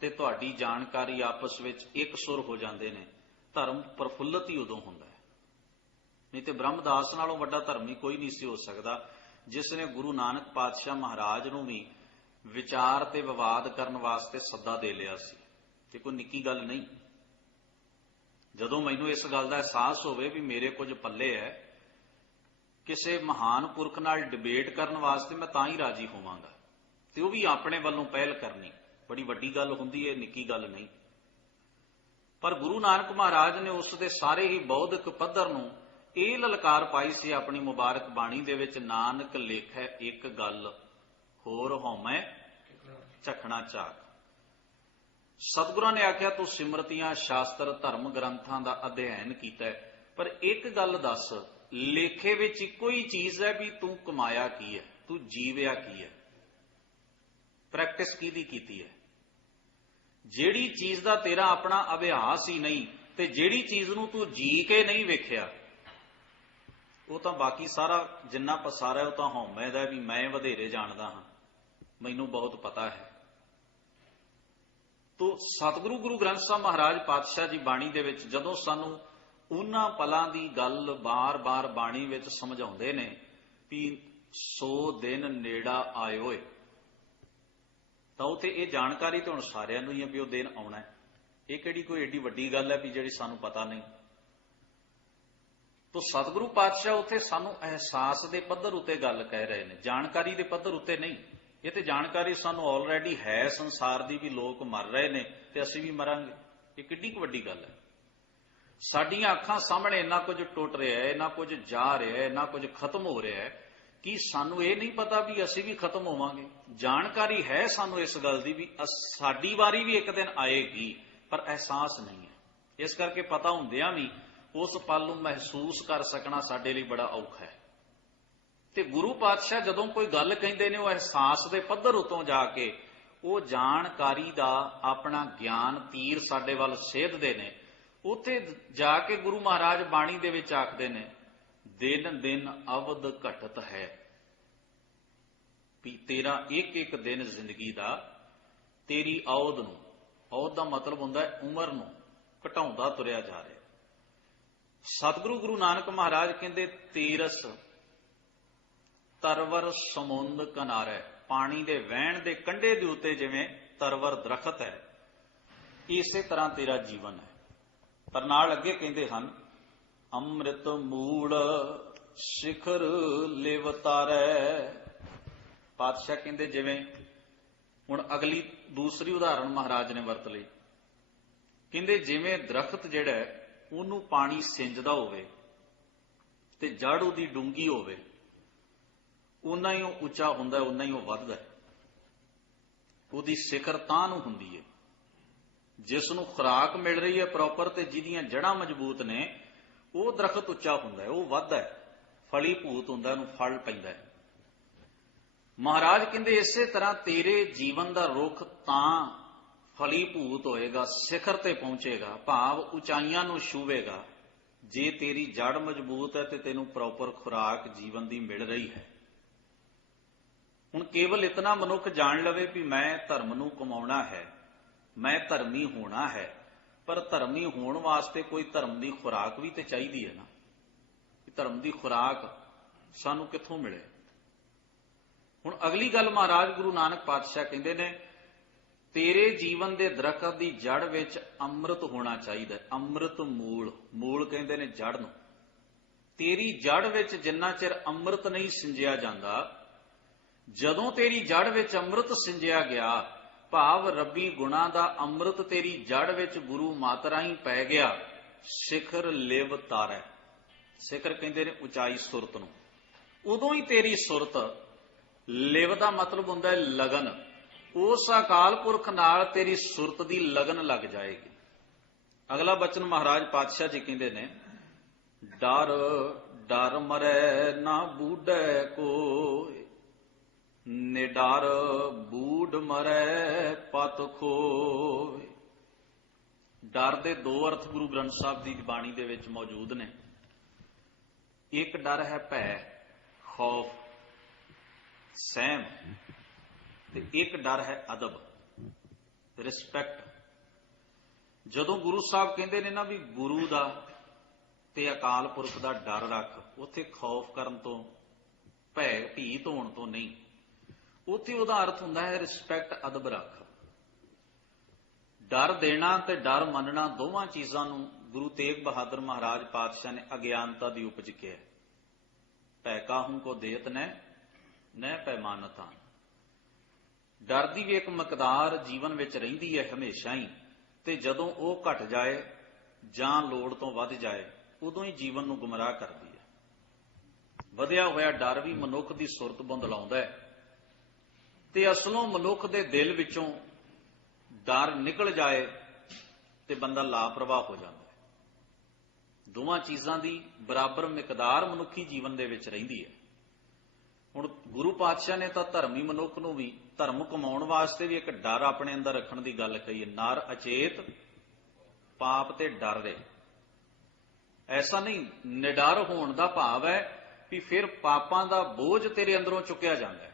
ਤੇ ਤੁਹਾਡੀ ਜਾਣਕਾਰੀ ਆਪਸ ਵਿੱਚ ਇੱਕ ਸੁਰ ਹੋ ਜਾਂਦੇ ਨੇ। ਧਰਮ ਪ੍ਰਫੁੱਲਤ ਹੀ ਉਦੋਂ ਹੁੰਦਾ ਹੈ। ਨਹੀਂ ਤੇ ਬ੍ਰਹਮਦਾਸ ਨਾਲੋਂ ਵੱਡਾ ਧਰਮੀ ਕੋਈ ਨਹੀਂ ਸੀ ਹੋ ਸਕਦਾ, ਜਿਸ ਨੇ ਗੁਰੂ ਨਾਨਕ ਪਾਤਸ਼ਾਹ ਮਹਾਰਾਜ ਨੂੰ ਵੀ ਵਿਚਾਰ ਤੇ ਵਿਵਾਦ ਕਰਨ ਵਾਸਤੇ ਸੱਦਾ ਦੇ ਲਿਆ ਸੀ। ਤੇ ਕੋਈ ਨਿੱਕੀ ਗੱਲ ਨਹੀਂ। ਜਦੋਂ ਮੈਨੂੰ ਇਸ ਗੱਲ ਦਾ ਅਹਿਸਾਸ ਹੋਵੇ ਵੀ ਮੇਰੇ ਕੁਝ ਪੱਲੇ ਹੈ, ਕਿਸੇ ਮਹਾਨ ਪੁਰਖ ਨਾਲ ਡਿਬੇਟ ਕਰਨ ਵਾਸਤੇ ਮੈਂ ਤਾਂ ਹੀ ਰਾਜੀ ਹੋਵਾਂਗਾ, ਤੇ ਉਹ ਵੀ ਆਪਣੇ ਵੱਲੋਂ ਪਹਿਲ ਕਰਨੀ ਬੜੀ ਵੱਡੀ ਗੱਲ ਹੁੰਦੀ ਹੈ, ਨਿੱਕੀ ਗੱਲ ਨਹੀਂ। ਪਰ ਗੁਰੂ ਨਾਨਕ ਮਹਾਰਾਜ ਨੇ ਉਸ ਦੇ ਸਾਰੇ ਹੀ ਬੌਧਿਕ ਪੱਧਰ ਨੂੰ ਇਹ ਲਲਕਾਰ ਪਾਈ ਸੀ ਆਪਣੀ ਮੁਬਾਰਕ ਬਾਣੀ ਦੇ ਵਿੱਚ, ਨਾਨਕ ਲੇਖੈ ਇੱਕ ਗੱਲ, ਹੋਰ ਹਉਮੈ ਝਖਣਾ ਝਾਕ। ਸਤਿਗੁਰਾਂ ਨੇ ਆਖਿਆ ਤੂੰ ਸਿਮਰਤੀਆਂ, ਸ਼ਾਸਤਰ, ਧਰਮ ਗ੍ਰੰਥਾਂ ਦਾ ਅਧਿਐਨ ਕੀਤਾ ਹੈ, ਪਰ ਇੱਕ ਗੱਲ ਦੱਸ, ਲੇਖੇ ਵਿੱਚ ਇੱਕੋ ਹੀ ਚੀਜ਼ ਹੈ ਵੀ ਤੂੰ ਕਮਾਇਆ ਕੀ ਹੈ, ਤੂੰ ਜੀਵਿਆ ਕੀ ਹੈ, ਪ੍ਰੈਕਟਿਸ ਕਿਹਦੀ ਕੀਤੀ ਹੈ। ਜਿਹੜੀ ਚੀਜ਼ ਦਾ ਤੇਰਾ ਆਪਣਾ ਅਭਿਆਸ ਹੀ ਨਹੀਂ ਤੇ ਜਿਹੜੀ ਚੀਜ਼ ਨੂੰ ਤੂੰ ਜੀ ਕੇ ਨਹੀਂ ਵੇਖਿਆ, ਉਹ ਤਾਂ ਬਾਕੀ ਸਾਰਾ ਜਿੰਨਾ ਪਸਾਰਾ ਉਹ ਤਾਂ ਹਉਮੈ ਦਾ ਵੀ ਮੈਂ ਵਧੇਰੇ ਜਾਣਦਾ ਹਾਂ, ਮੈਨੂੰ ਬਹੁਤ ਪਤਾ ਹੈ। ਤੋ ਸਤਿਗੁਰੂ ਗੁਰੂ ਗ੍ਰੰਥ ਸਾਹਿਬ ਮਹਾਰਾਜ ਪਾਤਸ਼ਾਹ ਜੀ ਬਾਣੀ ਦੇ ਵਿੱਚ ਜਦੋਂ ਸਾਨੂੰ ਉਹਨਾਂ ਪਲਾਂ ਦੀ ਗੱਲ ਬਾਰ-ਬਾਰ ਬਾਣੀ ਵਿੱਚ ਸਮਝਾਉਂਦੇ ਨੇ ਵੀ 100 ਦਿਨ ਨੇੜਾ ਆਇਓਏ, ਤਾਂ ਉੱਥੇ ਇਹ ਜਾਣਕਾਰੀ ਤਾਂ ਹੁਣ ਸਾਰਿਆਂ ਨੂੰ ਹੀ ਹੈ ਵੀ ਉਹ ਦਿਨ ਆਉਣਾ ਹੈ। ਇਹ ਕਿਹੜੀ ਕੋਈ ਏਡੀ ਵੱਡੀ ਗੱਲ ਹੈ ਵੀ ਜਿਹੜੀ ਸਾਨੂੰ ਪਤਾ ਨਹੀਂ। ਤੋ ਸਤਿਗੁਰੂ ਪਾਤਸ਼ਾਹ ਉੱਥੇ ਸਾਨੂੰ ਅਹਿਸਾਸ ਦੇ ਪੱਧਰ ਉੱਤੇ ਗੱਲ ਕਹਿ ਰਹੇ ਨੇ, ਜਾਣਕਾਰੀ ਦੇ ਪੱਧਰ ਉੱਤੇ ਨਹੀਂ। ਇਹ ਤੇ ਜਾਣਕਾਰੀ ਸਾਨੂੰ ਆਲਰੇਡੀ ਹੈ ਸੰਸਾਰ ਦੀ, ਵੀ ਲੋਕ ਮਰ ਰਹੇ ਨੇ ਤੇ ਅਸੀਂ ਵੀ ਮਰਾਂਗੇ। ਇਹ ਕਿੱਡੀ ਕੁ ਵੱਡੀ ਗੱਲ ਹੈ। ਸਾਡੀਆਂ ਅੱਖਾਂ ਸਾਹਮਣੇ ਇੰਨਾ ਕੁਝ ਟੁੱਟ ਰਿਹਾ ਹੈ, ਇੰਨਾ ਕੁਝ ਜਾ ਰਿਹਾ ਹੈ, ਇੰਨਾ ਕੁਝ ਖਤਮ ਹੋ ਰਿਹਾ ਹੈ ਕਿ ਸਾਨੂੰ ਇਹ ਨਹੀਂ ਪਤਾ ਵੀ ਅਸੀਂ ਵੀ ਖਤਮ ਹੋਵਾਂਗੇ। ਜਾਣਕਾਰੀ ਹੈ ਸਾਨੂੰ ਇਸ ਗੱਲ ਦੀ ਵੀ ਸਾਡੀ ਵਾਰੀ ਵੀ ਇੱਕ ਦਿਨ ਆਏਗੀ, ਪਰ ਅਹਿਸਾਸ ਨਹੀਂ ਹੈ। ਇਸ ਕਰਕੇ ਪਤਾ ਹੁੰਦਿਆਂ ਵੀ ਉਸ ਪਲ ਨੂੰ ਮਹਿਸੂਸ ਕਰ ਸਕਣਾ ਸਾਡੇ ਲਈ ਬੜਾ ਔਖਾ ਹੈ। ਤੇ ਗੁਰੂ ਪਾਤਸ਼ਾਹ ਜਦੋਂ ਕੋਈ ਗੱਲ ਕਹਿੰਦੇ ਨੇ, ਉਹ ਅਹਿਸਾਸ ਦੇ ਪੱਧਰ ਉਤੋਂ ਜਾ ਕੇ ਉਹ ਜਾਣਕਾਰੀ ਦਾ ਆਪਣਾ ਗਿਆਨ ਤੀਰ ਸਾਡੇ ਵੱਲ ਸੇਧਦੇ ਨੇ। ਉੱਥੇ ਜਾ ਕੇ ਗੁਰੂ ਮਹਾਰਾਜ ਬਾਣੀ ਦੇ ਵਿੱਚ ਆਖਦੇ ਨੇ, ਦਿਨ ਦਿਨ ਅਵਧ ਘਟਤ ਹੈ, ਵੀ ਤੇਰਾ ਇੱਕ ਇੱਕ ਦਿਨ ਜ਼ਿੰਦਗੀ ਦਾ ਤੇਰੀ ਔਧ ਨੂੰ, ਔਧ ਦਾ ਮਤਲਬ ਹੁੰਦਾ ਹੈ ਉਮਰ ਨੂੰ, ਘਟਾਉਂਦਾ ਤੁਰਿਆ ਜਾ ਰਿਹਾ। ਸਤਿਗੁਰੂ ਗੁਰੂ ਨਾਨਕ ਮਹਾਰਾਜ ਕਹਿੰਦੇ, ਤੀਰਸ ਤਰਵਰ ਸਮੁੰਦ ਕਿਨਾਰੇ, ਪਾਣੀ ਦੇ ਵਹਿਣ ਦੇ ਕੰਢੇ ਦੇ ਉੱਤੇ ਜਿਵੇਂ ਤਰਵਰ ਦਰਖਤ ਹੈ, ਇਸੇ ਤਰ੍ਹਾਂ ਤੇਰਾ ਜੀਵਨ ਹੈ। ਪਰ ਨਾਲ ਅੱਗੇ ਕਹਿੰਦੇ ਹਨ, ਅੰਮ੍ਰਿਤ ਮੂਲ ਸਿਖਰ ਲਿਵ ਤਾਰੈ। ਪਾਤਸ਼ਾਹ ਕਹਿੰਦੇ ਜਿਵੇਂ ਹੁਣ ਅਗਲੀ ਦੂਸਰੀ ਉਦਾਹਰਣ ਮਹਾਰਾਜ ਨੇ ਵਰਤ ਲਈ। ਕਹਿੰਦੇ ਜਿਵੇਂ ਦਰਖਤ ਜਿਹੜਾ ਹੈ ਉਹਨੂੰ ਪਾਣੀ ਸਿੰਜਦਾ ਹੋਵੇ ਤੇ ਜੜ ਉਹਦੀ ਡੂੰਗੀ ਹੋਵੇ, ਉਨਾ ਹੀ ਉਹ ਉੱਚਾ ਹੁੰਦਾ, ਉਨਾ ਹੀ ਉਹ ਵੱਧਦਾ ਹੈ। ਉਹਦੀ ਸਿਖਰ ਤਾਂ ਨੂੰ ਹੁੰਦੀ ਹੈ ਜਿਸ ਨੂੰ ਖੁਰਾਕ ਮਿਲ ਰਹੀ ਹੈ ਪ੍ਰੋਪਰ, ਤੇ ਜਿਹਦੀਆਂ ਜੜ੍ਹਾਂ ਮਜ਼ਬੂਤ ਨੇ, ਉਹ ਦਰਖਤ ਉੱਚਾ ਹੁੰਦਾ ਹੈ, ਉਹ ਵੱਧਦਾ ਹੈ, ਫਲੀ ਭੂਤ ਹੁੰਦਾ, ਉਹਨੂੰ ਫਲ ਪੈਂਦਾ ਹੈ। ਮਹਾਰਾਜ ਕਹਿੰਦੇ ਇਸੇ ਤਰ੍ਹਾਂ ਤੇਰੇ ਜੀਵਨ ਦਾ ਰੁੱਖ ਤਾਂ ਫਲੀ ਭੂਤ ਹੋਏਗਾ, ਸਿਖਰ ਤੇ ਪਹੁੰਚੇਗਾ, ਭਾਵ ਉਚਾਈਆਂ ਨੂੰ ਛੂਵੇਗਾ, ਜੇ ਤੇਰੀ ਜੜ ਮਜ਼ਬੂਤ ਹੈ ਤੇ ਤੈਨੂੰ ਪ੍ਰੋਪਰ ਖੁਰਾਕ ਜੀਵਨ ਦੀ ਮਿਲ ਰਹੀ ਹੈ। ਹੁਣ ਕੇਵਲ ਇਤਨਾ ਮਨੁੱਖ ਜਾਣ ਲਵੇ ਵੀ ਮੈਂ ਧਰਮ ਨੂੰ ਕਮਾਉਣਾ ਹੈ, ਮੈਂ ਧਰਮੀ ਹੋਣਾ ਹੈ, ਪਰ ਧਰਮੀ ਹੋਣ ਵਾਸਤੇ ਕੋਈ ਧਰਮ ਦੀ ਖੁਰਾਕ ਵੀ ਤੇ ਚਾਹੀਦੀ ਹੈ ਨਾ। ਧਰਮ ਦੀ ਖੁਰਾਕ ਸਾਨੂੰ ਕਿੱਥੋਂ ਮਿਲੇ? ਹੁਣ ਅਗਲੀ ਗੱਲ ਮਹਾਰਾਜ ਗੁਰੂ ਨਾਨਕ ਪਾਤਸ਼ਾਹ ਕਹਿੰਦੇ ਨੇ, ਤੇਰੇ ਜੀਵਨ ਦੇ ਦਰਖਤ ਦੀ ਜੜ ਵਿੱਚ ਅੰਮ੍ਰਿਤ ਹੋਣਾ ਚਾਹੀਦਾ। ਅੰਮ੍ਰਿਤ ਮੂਲ, ਮੂਲ ਕਹਿੰਦੇ ਨੇ ਜੜ ਨੂੰ। ਤੇਰੀ ਜੜ ਵਿੱਚ ਜਿੰਨਾ ਚਿਰ ਅੰਮ੍ਰਿਤ ਨਹੀਂ ਸਿੰਜਿਆ ਜਾਂਦਾ, ਜਦੋਂ ਤੇਰੀ ਜੜ ਵਿੱਚ ਅੰਮ੍ਰਿਤ ਸਿੰਜਿਆ ਗਿਆ, ਭਾਵ ਰੱਬੀ ਗੁਣਾ ਦਾ ਅੰਮ੍ਰਿਤ ਤੇਰੀ ਜੜ ਵਿੱਚ ਗੁਰੂ ਮਾਤਾ ਰਾਹੀਂ ਪੈ ਗਿਆ, ਸਿਖਰ ਲਿਵ ਤਾਰੈ। ਸਿਖਰ ਕਹਿੰਦੇ ਨੇ ਉਚਾਈ, ਸੁਰਤ ਨੂੰ। ਉਦੋਂ ਹੀ ਤੇਰੀ ਸੁਰਤ, ਲਿਵ ਦਾ ਮਤਲਬ ਹੁੰਦਾ ਹੈ ਲਗਨ, ਉਸ ਅਕਾਲ ਪੁਰਖ ਨਾਲ ਤੇਰੀ ਸੁਰਤ ਦੀ ਲਗਨ ਲੱਗ ਜਾਏਗੀ। ਅਗਲਾ ਬਚਨ ਮਹਾਰਾਜ ਪਾਤਸ਼ਾਹ ਜੀ ਕਹਿੰਦੇ ਨੇ, ਡਰ ਡਰ ਮਰੈ ਨਾ ਬੂਢੈ ਕੋਈ, ਨਿਡਰ ਬੂਢ ਮਰੈ ਪਤ ਖੋਏ। ਡਰ ਦੇ ਦੋ ਅਰਥ ਗੁਰੂ ਗ੍ਰੰਥ ਸਾਹਿਬ ਦੀ ਬਾਣੀ ਦੇ ਵਿੱਚ ਮੌਜੂਦ ਨੇ। ਇੱਕ ਡਰ ਹੈ ਭੈ, ਖੌਫ, ਸਹਿਮ, ਤੇ ਇੱਕ ਡਰ ਹੈ ਅਦਬ, ਰਿਸਪੈਕਟ। ਜਦੋਂ ਗੁਰੂ ਸਾਹਿਬ ਕਹਿੰਦੇ ਨੇ ਨਾ ਵੀ ਗੁਰੂ ਦਾ ਤੇ ਅਕਾਲ ਪੁਰਖ ਦਾ ਡਰ ਰੱਖ, ਉੱਥੇ ਖੌਫ ਕਰਨ ਤੋਂ, ਭੈ ਭੀਤ ਹੋਣ ਤੋਂ ਨਹੀਂ, ਉੱਥੇ ਉਹਦਾ ਅਰਥ ਹੁੰਦਾ ਹੈ ਰਿਸਪੈਕਟ, ਅਦਬ ਰੱਖ। ਡਰ ਦੇਣਾ ਤੇ ਡਰ ਮੰਨਣਾ, ਦੋਵਾਂ ਚੀਜ਼ਾਂ ਨੂੰ ਗੁਰੂ ਤੇਗ ਬਹਾਦਰ ਮਹਾਰਾਜ ਪਾਤਸ਼ਾਹ ਨੇ ਅਗਿਆਨਤਾ ਦੀ ਉਪਜ ਕਿਹਾ। ਭੈ ਕਾਹੂ ਕੋ ਦੇਤ ਨੈ ਪੈਮਾਨਤਾ। ਡਰ ਦੀ ਵੀ ਇੱਕ ਮਕਦਾਰ ਜੀਵਨ ਵਿੱਚ ਰਹਿੰਦੀ ਹੈ ਹਮੇਸ਼ਾ ਹੀ, ਤੇ ਜਦੋਂ ਉਹ ਘਟ ਜਾਏ ਜਾਂ ਲੋੜ ਤੋਂ ਵੱਧ ਜਾਏ, ਉਦੋਂ ਹੀ ਜੀਵਨ ਨੂੰ ਗੁੰਮਰਾਹ ਕਰਦੀ ਹੈ। ਵਧਿਆ ਹੋਇਆ ਡਰ ਵੀ ਮਨੁੱਖ ਦੀ ਸੁਰਤ ਬੰਦਲਾਉਂਦਾ ਹੈ, ਤੇ ਅਸਲੋਂ ਮਨੁੱਖ ਦੇ ਦਿਲ ਵਿੱਚੋਂ ਡਰ ਨਿਕਲ ਜਾਏ ਤੇ ਬੰਦਾ ਲਾਪਰਵਾਹ ਹੋ ਜਾਂਦਾ ਹੈ। ਦੋਵਾਂ ਚੀਜ਼ਾਂ ਦੀ ਬਰਾਬਰ ਮਿਕਦਾਰ ਮਨੁੱਖੀ ਜੀਵਨ ਦੇ ਵਿੱਚ ਰਹਿੰਦੀ ਹੈ। ਹੁਣ ਗੁਰੂ ਪਾਤਸ਼ਾਹ ਨੇ ਤਾਂ ਧਰਮੀ ਮਨੁੱਖ ਨੂੰ ਵੀ ਧਰਮ ਕਮਾਉਣ ਵਾਸਤੇ ਵੀ ਇੱਕ ਡਰ ਆਪਣੇ ਅੰਦਰ ਰੱਖਣ ਦੀ ਗੱਲ ਕਹੀ ਹੈ। ਨਰ ਅਚੇਤ ਪਾਪ ਤੇ ਡਰ ਰਹੇ। ਐਸਾ ਨਹੀਂ, ਨਿਡਰ ਹੋਣ ਦਾ ਭਾਵ ਹੈ ਵੀ ਫਿਰ ਪਾਪਾਂ ਦਾ ਬੋਝ ਤੇਰੇ ਅੰਦਰੋਂ ਚੁੱਕਿਆ ਜਾਂਦਾ ਹੈ।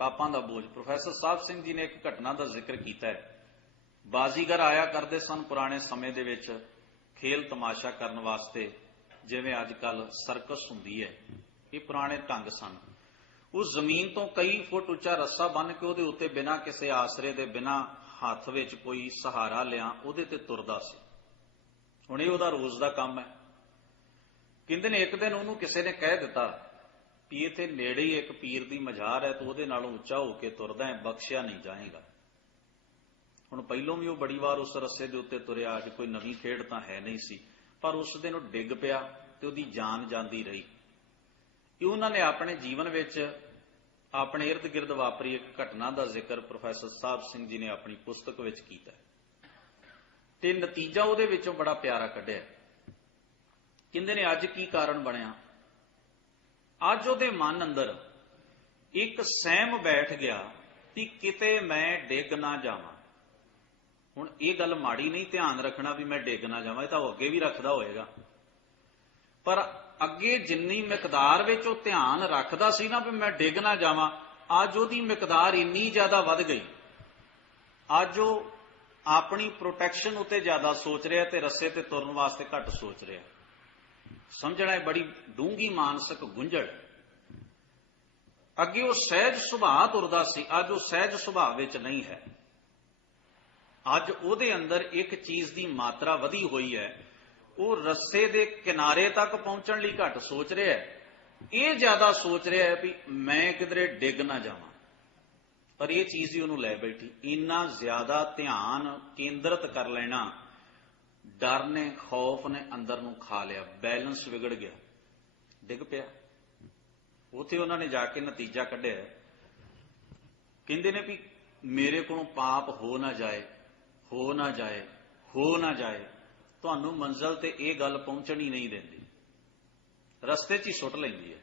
ਪਾਪਾਂ ਦਾ ਬੋਝ। ਪ੍ਰੋਫੈਸਰ ਸਾਹਿਬ ਸਿੰਘ ਜੀ ਨੇ ਇੱਕ ਘਟਨਾ ਦਾ ਜ਼ਿਕਰ ਕੀਤਾ ਹੈ। ਬਾਜ਼ੀਗਰ ਆਇਆ ਕਰਦੇ ਸਨ ਪੁਰਾਣੇ ਸਮੇਂ ਦੇ ਵਿੱਚ ਖੇਲ ਤਮਾਸ਼ਾ ਕਰਨ ਵਾਸਤੇ, ਜਿਵੇਂ ਅੱਜ ਕੱਲ ਸਰਕਸ ਹੁੰਦੀ ਹੈ, ਇਹ ਪੁਰਾਣੇ ਢੰਗ ਸਨ। उस जमीन तो कई फुट उच्चा रस्सा बन के ਉਹਦੇ ਉੱਤੇ बिना किसी आसरे ਦੇ बिना हथ ਵਿੱਚ कोई सहारा लिया ਉਹਦੇ ਤੇ ਤੁਰਦਾ ਸੀ। ਹੁਣ ਇਹ ਉਹਦਾ ਰੋਜ਼ ਦਾ ਕੰਮ ਹੈ। ਕਹਿੰਦੇ ਨੇ ਇੱਕ ਦਿਨ ਉਹਨੂੰ ਕਿਸੇ ਨੇ ਕਹਿ ਦਿੱਤਾ ਵੀ ਇੱਥੇ ਨੇੜੇ ਹੀ ਇੱਕ ਪੀਰ ਦੀ ਮਜ਼ਾਰ ਹੈ, ਤੂੰ ਉਹਦੇ ਨਾਲੋਂ ਉੱਚਾ ਹੋ ਕੇ ਤੁਰਦਾ ਹੈ, ਬਖਸ਼ਿਆ ਨਹੀਂ ਜਾਏਗਾ। ਹੁਣ ਪਹਿਲੋਂ ਵੀ ਉਹ ਬੜੀ ਵਾਰ ਉਸ ਰस्से ਦੇ ਉੱਤੇ ਤੁਰਿਆ, ਅੱਜ ਕੋਈ ਨਵੀਂ ਖੇਡ ਤਾਂ ਹੈ ਨਹੀਂ ਸੀ, ਪਰ ਉਸ ਦਿਨ ਉਹ ਡਿੱਗ ਪਿਆ ਤੇ ਉਹਦੀ ਜਾਨ ਜਾਂਦੀ ਰਹੀ। ਇਹ ਉਹਨਾਂ ਨੇ ਆਪਣੇ ਜੀਵਨ ਵਿੱਚ ਆਪਣੇ ਇਰਦ ਗਿਰਦ ਵਾਪਰੀ ਇੱਕ ਘਟਨਾ ਦਾ ਜ਼ਿਕਰ ਪ੍ਰੋਫੈਸਰ ਸਾਹਿਬ ਸਿੰਘ ਜੀ ਨੇ ਆਪਣੀ ਪੁਸਤਕ ਵਿੱਚ ਕੀਤਾ ਤੇ ਨਤੀਜਾ ਉਹਦੇ ਵਿੱਚੋਂ ਬੜਾ ਪਿਆਰਾ ਕੱਢਿਆ। ਕਹਿੰਦੇ ਨੇ ਅੱਜ ਕੀ ਕਾਰਨ ਬਣਿਆ, ਅੱਜ ਉਹਦੇ ਮਨ ਅੰਦਰ ਇੱਕ ਸਹਿਮ ਬੈਠ ਗਿਆ ਕਿ ਕਿਤੇ ਮੈਂ ਡਿੱਗ ਨਾ ਜਾਵਾਂ। ਹੁਣ ਇਹ ਗੱਲ ਮਾੜੀ ਨਹੀਂ, ਧਿਆਨ ਰੱਖਣਾ ਵੀ ਮੈਂ ਡਿੱਗ ਨਾ ਜਾਵਾਂ, ਇਹ ਤਾਂ ਉਹ ਅੱਗੇ ਵੀ ਰੱਖਦਾ ਹੋਏਗਾ, ਪਰ ਅੱਗੇ ਜਿੰਨੀ ਮਿਕਦਾਰ ਵਿੱਚ ਉਹ ਧਿਆਨ ਰੱਖਦਾ ਸੀ ਨਾ ਵੀ ਮੈਂ ਡਿੱਗ ਨਾ ਜਾਵਾਂ, ਅੱਜ ਉਹਦੀ ਮਿਕਦਾਰ ਇੰਨੀ ਜ਼ਿਆਦਾ ਵੱਧ ਗਈ। ਅੱਜ ਉਹ ਆਪਣੀ ਪ੍ਰੋਟੈਕਸ਼ਨ ਉੱਤੇ ਜ਼ਿਆਦਾ ਸੋਚ ਰਿਹਾ ਤੇ ਰੱਸੇ ਤੇ ਤੁਰਨ ਵਾਸਤੇ ਘੱਟ ਸੋਚ ਰਿਹਾ। ਸਮਝਣਾ ਹੈ ਬੜੀ ਡੂੰਘੀ ਮਾਨਸਿਕ ਗੁੰਝਲ। ਅੱਗੇ ਉਹ ਸਹਿਜ ਸੁਭਾਅ ਤੁਰਦਾ ਸੀ, ਅੱਜ ਉਹ ਸਹਿਜ ਸੁਭਾਅ ਵਿੱਚ ਨਹੀਂ ਹੈ। ਅੱਜ ਉਹਦੇ ਅੰਦਰ ਇੱਕ ਚੀਜ਼ ਦੀ ਮਾਤਰਾ ਵਧੀ ਹੋਈ ਹੈ, ਉਹ ਰੱਸੇ ਦੇ ਕਿਨਾਰੇ ਤੱਕ ਪਹੁੰਚਣ ਲਈ ਘੱਟ ਸੋਚ ਰਿਹਾ ਹੈ, ਇਹ ਜ਼ਿਆਦਾ ਸੋਚ ਰਿਹਾ ਹੈ ਵੀ ਮੈਂ ਕਿਧਰੇ ਡਿੱਗ ਨਾ ਜਾਵਾਂ। ਪਰ ਇਹ ਚੀਜ਼ ਹੀ ਉਹਨੂੰ ਲੈ ਬੈਠੀ। ਇੰਨਾ ਜ਼ਿਆਦਾ ਧਿਆਨ ਕੇਂਦਰਿਤ ਕਰ ਲੈਣਾ, ਡਰ ਨੇ ਖੌਫ ਨੇ ਅੰਦਰ ਨੂੰ ਖਾ ਲਿਆ, ਬੈਲੈਂਸ ਵਿਗੜ ਗਿਆ, ਡਿੱਗ ਪਿਆ। ਉੱਥੇ ਉਹਨਾਂ ਨੇ ਜਾ ਕੇ ਨਤੀਜਾ ਕੱਢਿਆ, ਕਹਿੰਦੇ ਨੇ ਵੀ ਮੇਰੇ ਕੋਲੋਂ ਪਾਪ ਹੋ ਨਾ ਜਾਏ, ਹੋ ਨਾ ਜਾਏ, ਹੋ ਨਾ ਜਾਏ। ਤੁਹਾਨੂੰ ਮੰਜ਼ਲ ਤੇ ਇਹ ਗੱਲ ਪਹੁੰਚਣ ਹੀ ਨਹੀਂ ਦਿੰਦੀ, ਰਸਤੇ 'ਚ ਹੀ ਸੁੱਟ ਲੈਂਦੀ ਹੈ,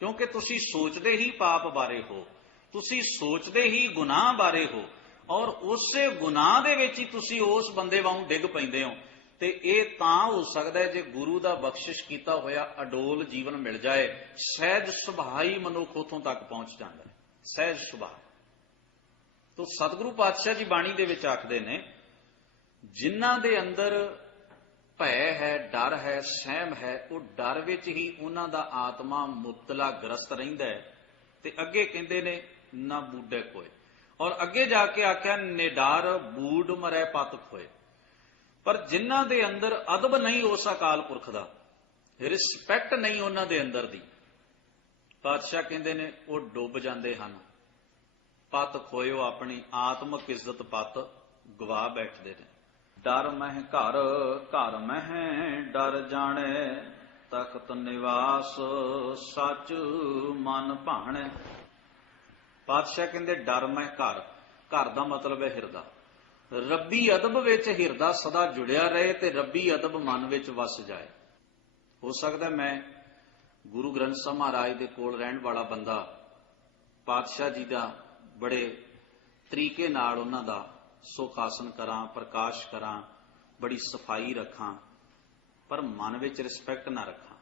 ਕਿਉਂਕਿ ਤੁਸੀਂ ਸੋਚਦੇ ਹੀ ਪਾਪ ਬਾਰੇ ਹੋ, ਤੁਸੀਂ ਸੋਚਦੇ ਹੀ ਗੁਨਾਹ ਬਾਰੇ ਹੋ, ਔਰ ਉਸੇ ਗੁਨਾਹ ਦੇ ਵਿੱਚ ਹੀ ਤੁਸੀਂ ਉਸ ਬੰਦੇ ਵਾਂਗ ਡਿੱਗ ਪੈਂਦੇ ਹੋ। ਤੇ ਇਹ ਤਾਂ ਹੋ ਸਕਦਾ ਹੈ ਜੇ ਗੁਰੂ ਦਾ ਬਖਸ਼ਿਸ਼ ਕੀਤਾ ਹੋਇਆ ਅਡੋਲ ਜੀਵਨ ਮਿਲ ਜਾਏ, ਸਹਿਜ ਸੁਭਾਅ ਹੀ ਮਨੁੱਖ ਉੱਥੋਂ ਤੱਕ ਪਹੁੰਚ ਜਾਂਦਾ ਹੈ, ਸਹਿਜ ਸੁਭਾਅ। ਤੋ ਸਤਿਗੁਰੂ ਪਾਤਸ਼ਾਹ ਜੀ ਬਾਣੀ ਦੇ ਵਿੱਚ ਆਖਦੇ ਨੇ, ਜਿਨ੍ਹਾਂ ਦੇ ਅੰਦਰ ਭੈ ਹੈ, ਡਰ ਹੈ, ਸਹਿਮ ਹੈ, ਉਹ ਡਰ ਵਿੱਚ ਹੀ ਉਹਨਾਂ ਦਾ ਆਤਮਾ ਮੁਬਤਲਾ ਗ੍ਰਸਤ ਰਹਿੰਦਾ ਹੈ। ਤੇ ਅੱਗੇ ਕਹਿੰਦੇ ਨੇ ਨਾ ਬੂਢੇ ਕੋਏ, ਔਰ ਅੱਗੇ ਜਾ ਕੇ ਆਖਿਆ ਨਿਡਰ ਬੂਢ ਮਰੈ ਪਤ ਖੋਏ। ਪਰ ਜਿਨ੍ਹਾਂ ਦੇ ਅੰਦਰ ਅਦਬ ਨਹੀਂ ਉਸ ਅਕਾਲ ਪੁਰਖ ਦਾ, ਰਿਸਪੈਕਟ ਨਹੀਂ ਉਹਨਾਂ ਦੇ ਅੰਦਰ ਦੀ, ਪਾਤਸ਼ਾਹ ਕਹਿੰਦੇ ਨੇ ਉਹ ਡੁੱਬ ਜਾਂਦੇ ਹਨ। ਪਤ ਖੋਇਓ, ਆਪਣੀ ਆਤਮਕ ਇੱਜ਼ਤ ਪਤ ਗਵਾ ਬੈਠਦੇ ਨੇ। ਡਰ ਮਹਿ ਘਰ, ਘਰ ਮਹਿ ਡਰ ਜਾਣੈ, ਤਖਤ ਨਿਵਾਸ ਸੱਚ ਮਨ ਭਾਣੈ। ਪਾਤਸ਼ਾਹ ਕਹਿੰਦੇ ਡਰ ਮਹਿ ਘਰ, ਘਰ ਦਾ ਮਤਲਬ ਹੈ ਹਿਰਦਾ। ਰੱਬੀ ਅਦਬ ਵਿੱਚ ਹਿਰਦਾ ਸਦਾ ਜੁੜਿਆ ਰਹੇ ਤੇ ਰੱਬੀ ਅਦਬ ਮਨ ਵਿੱਚ ਵਸ ਜਾਏ। ਹੋ ਸਕਦਾ ਮੈਂ ਗੁਰੂ ਗ੍ਰੰਥ ਸਾਹਿਬ ਮਹਾਰਾਜ ਦੇ ਕੋਲ ਰਹਿਣ ਵਾਲਾ ਬੰਦਾ ਪਾਤਸ਼ਾਹ ਜੀ ਦਾ ਬੜੇ ਤਰੀਕੇ ਨਾਲ ਉਹਨਾਂ ਦਾ ਸੁਖ ਆਸਨ ਕਰਾਂ, ਪ੍ਰਕਾਸ਼ ਕਰਾਂ, ਬੜੀ ਸਫਾਈ ਰੱਖਾਂ, ਪਰ ਮਨ ਵਿੱਚ ਰਿਸਪੈਕਟ ਨਾ ਰੱਖਾਂ।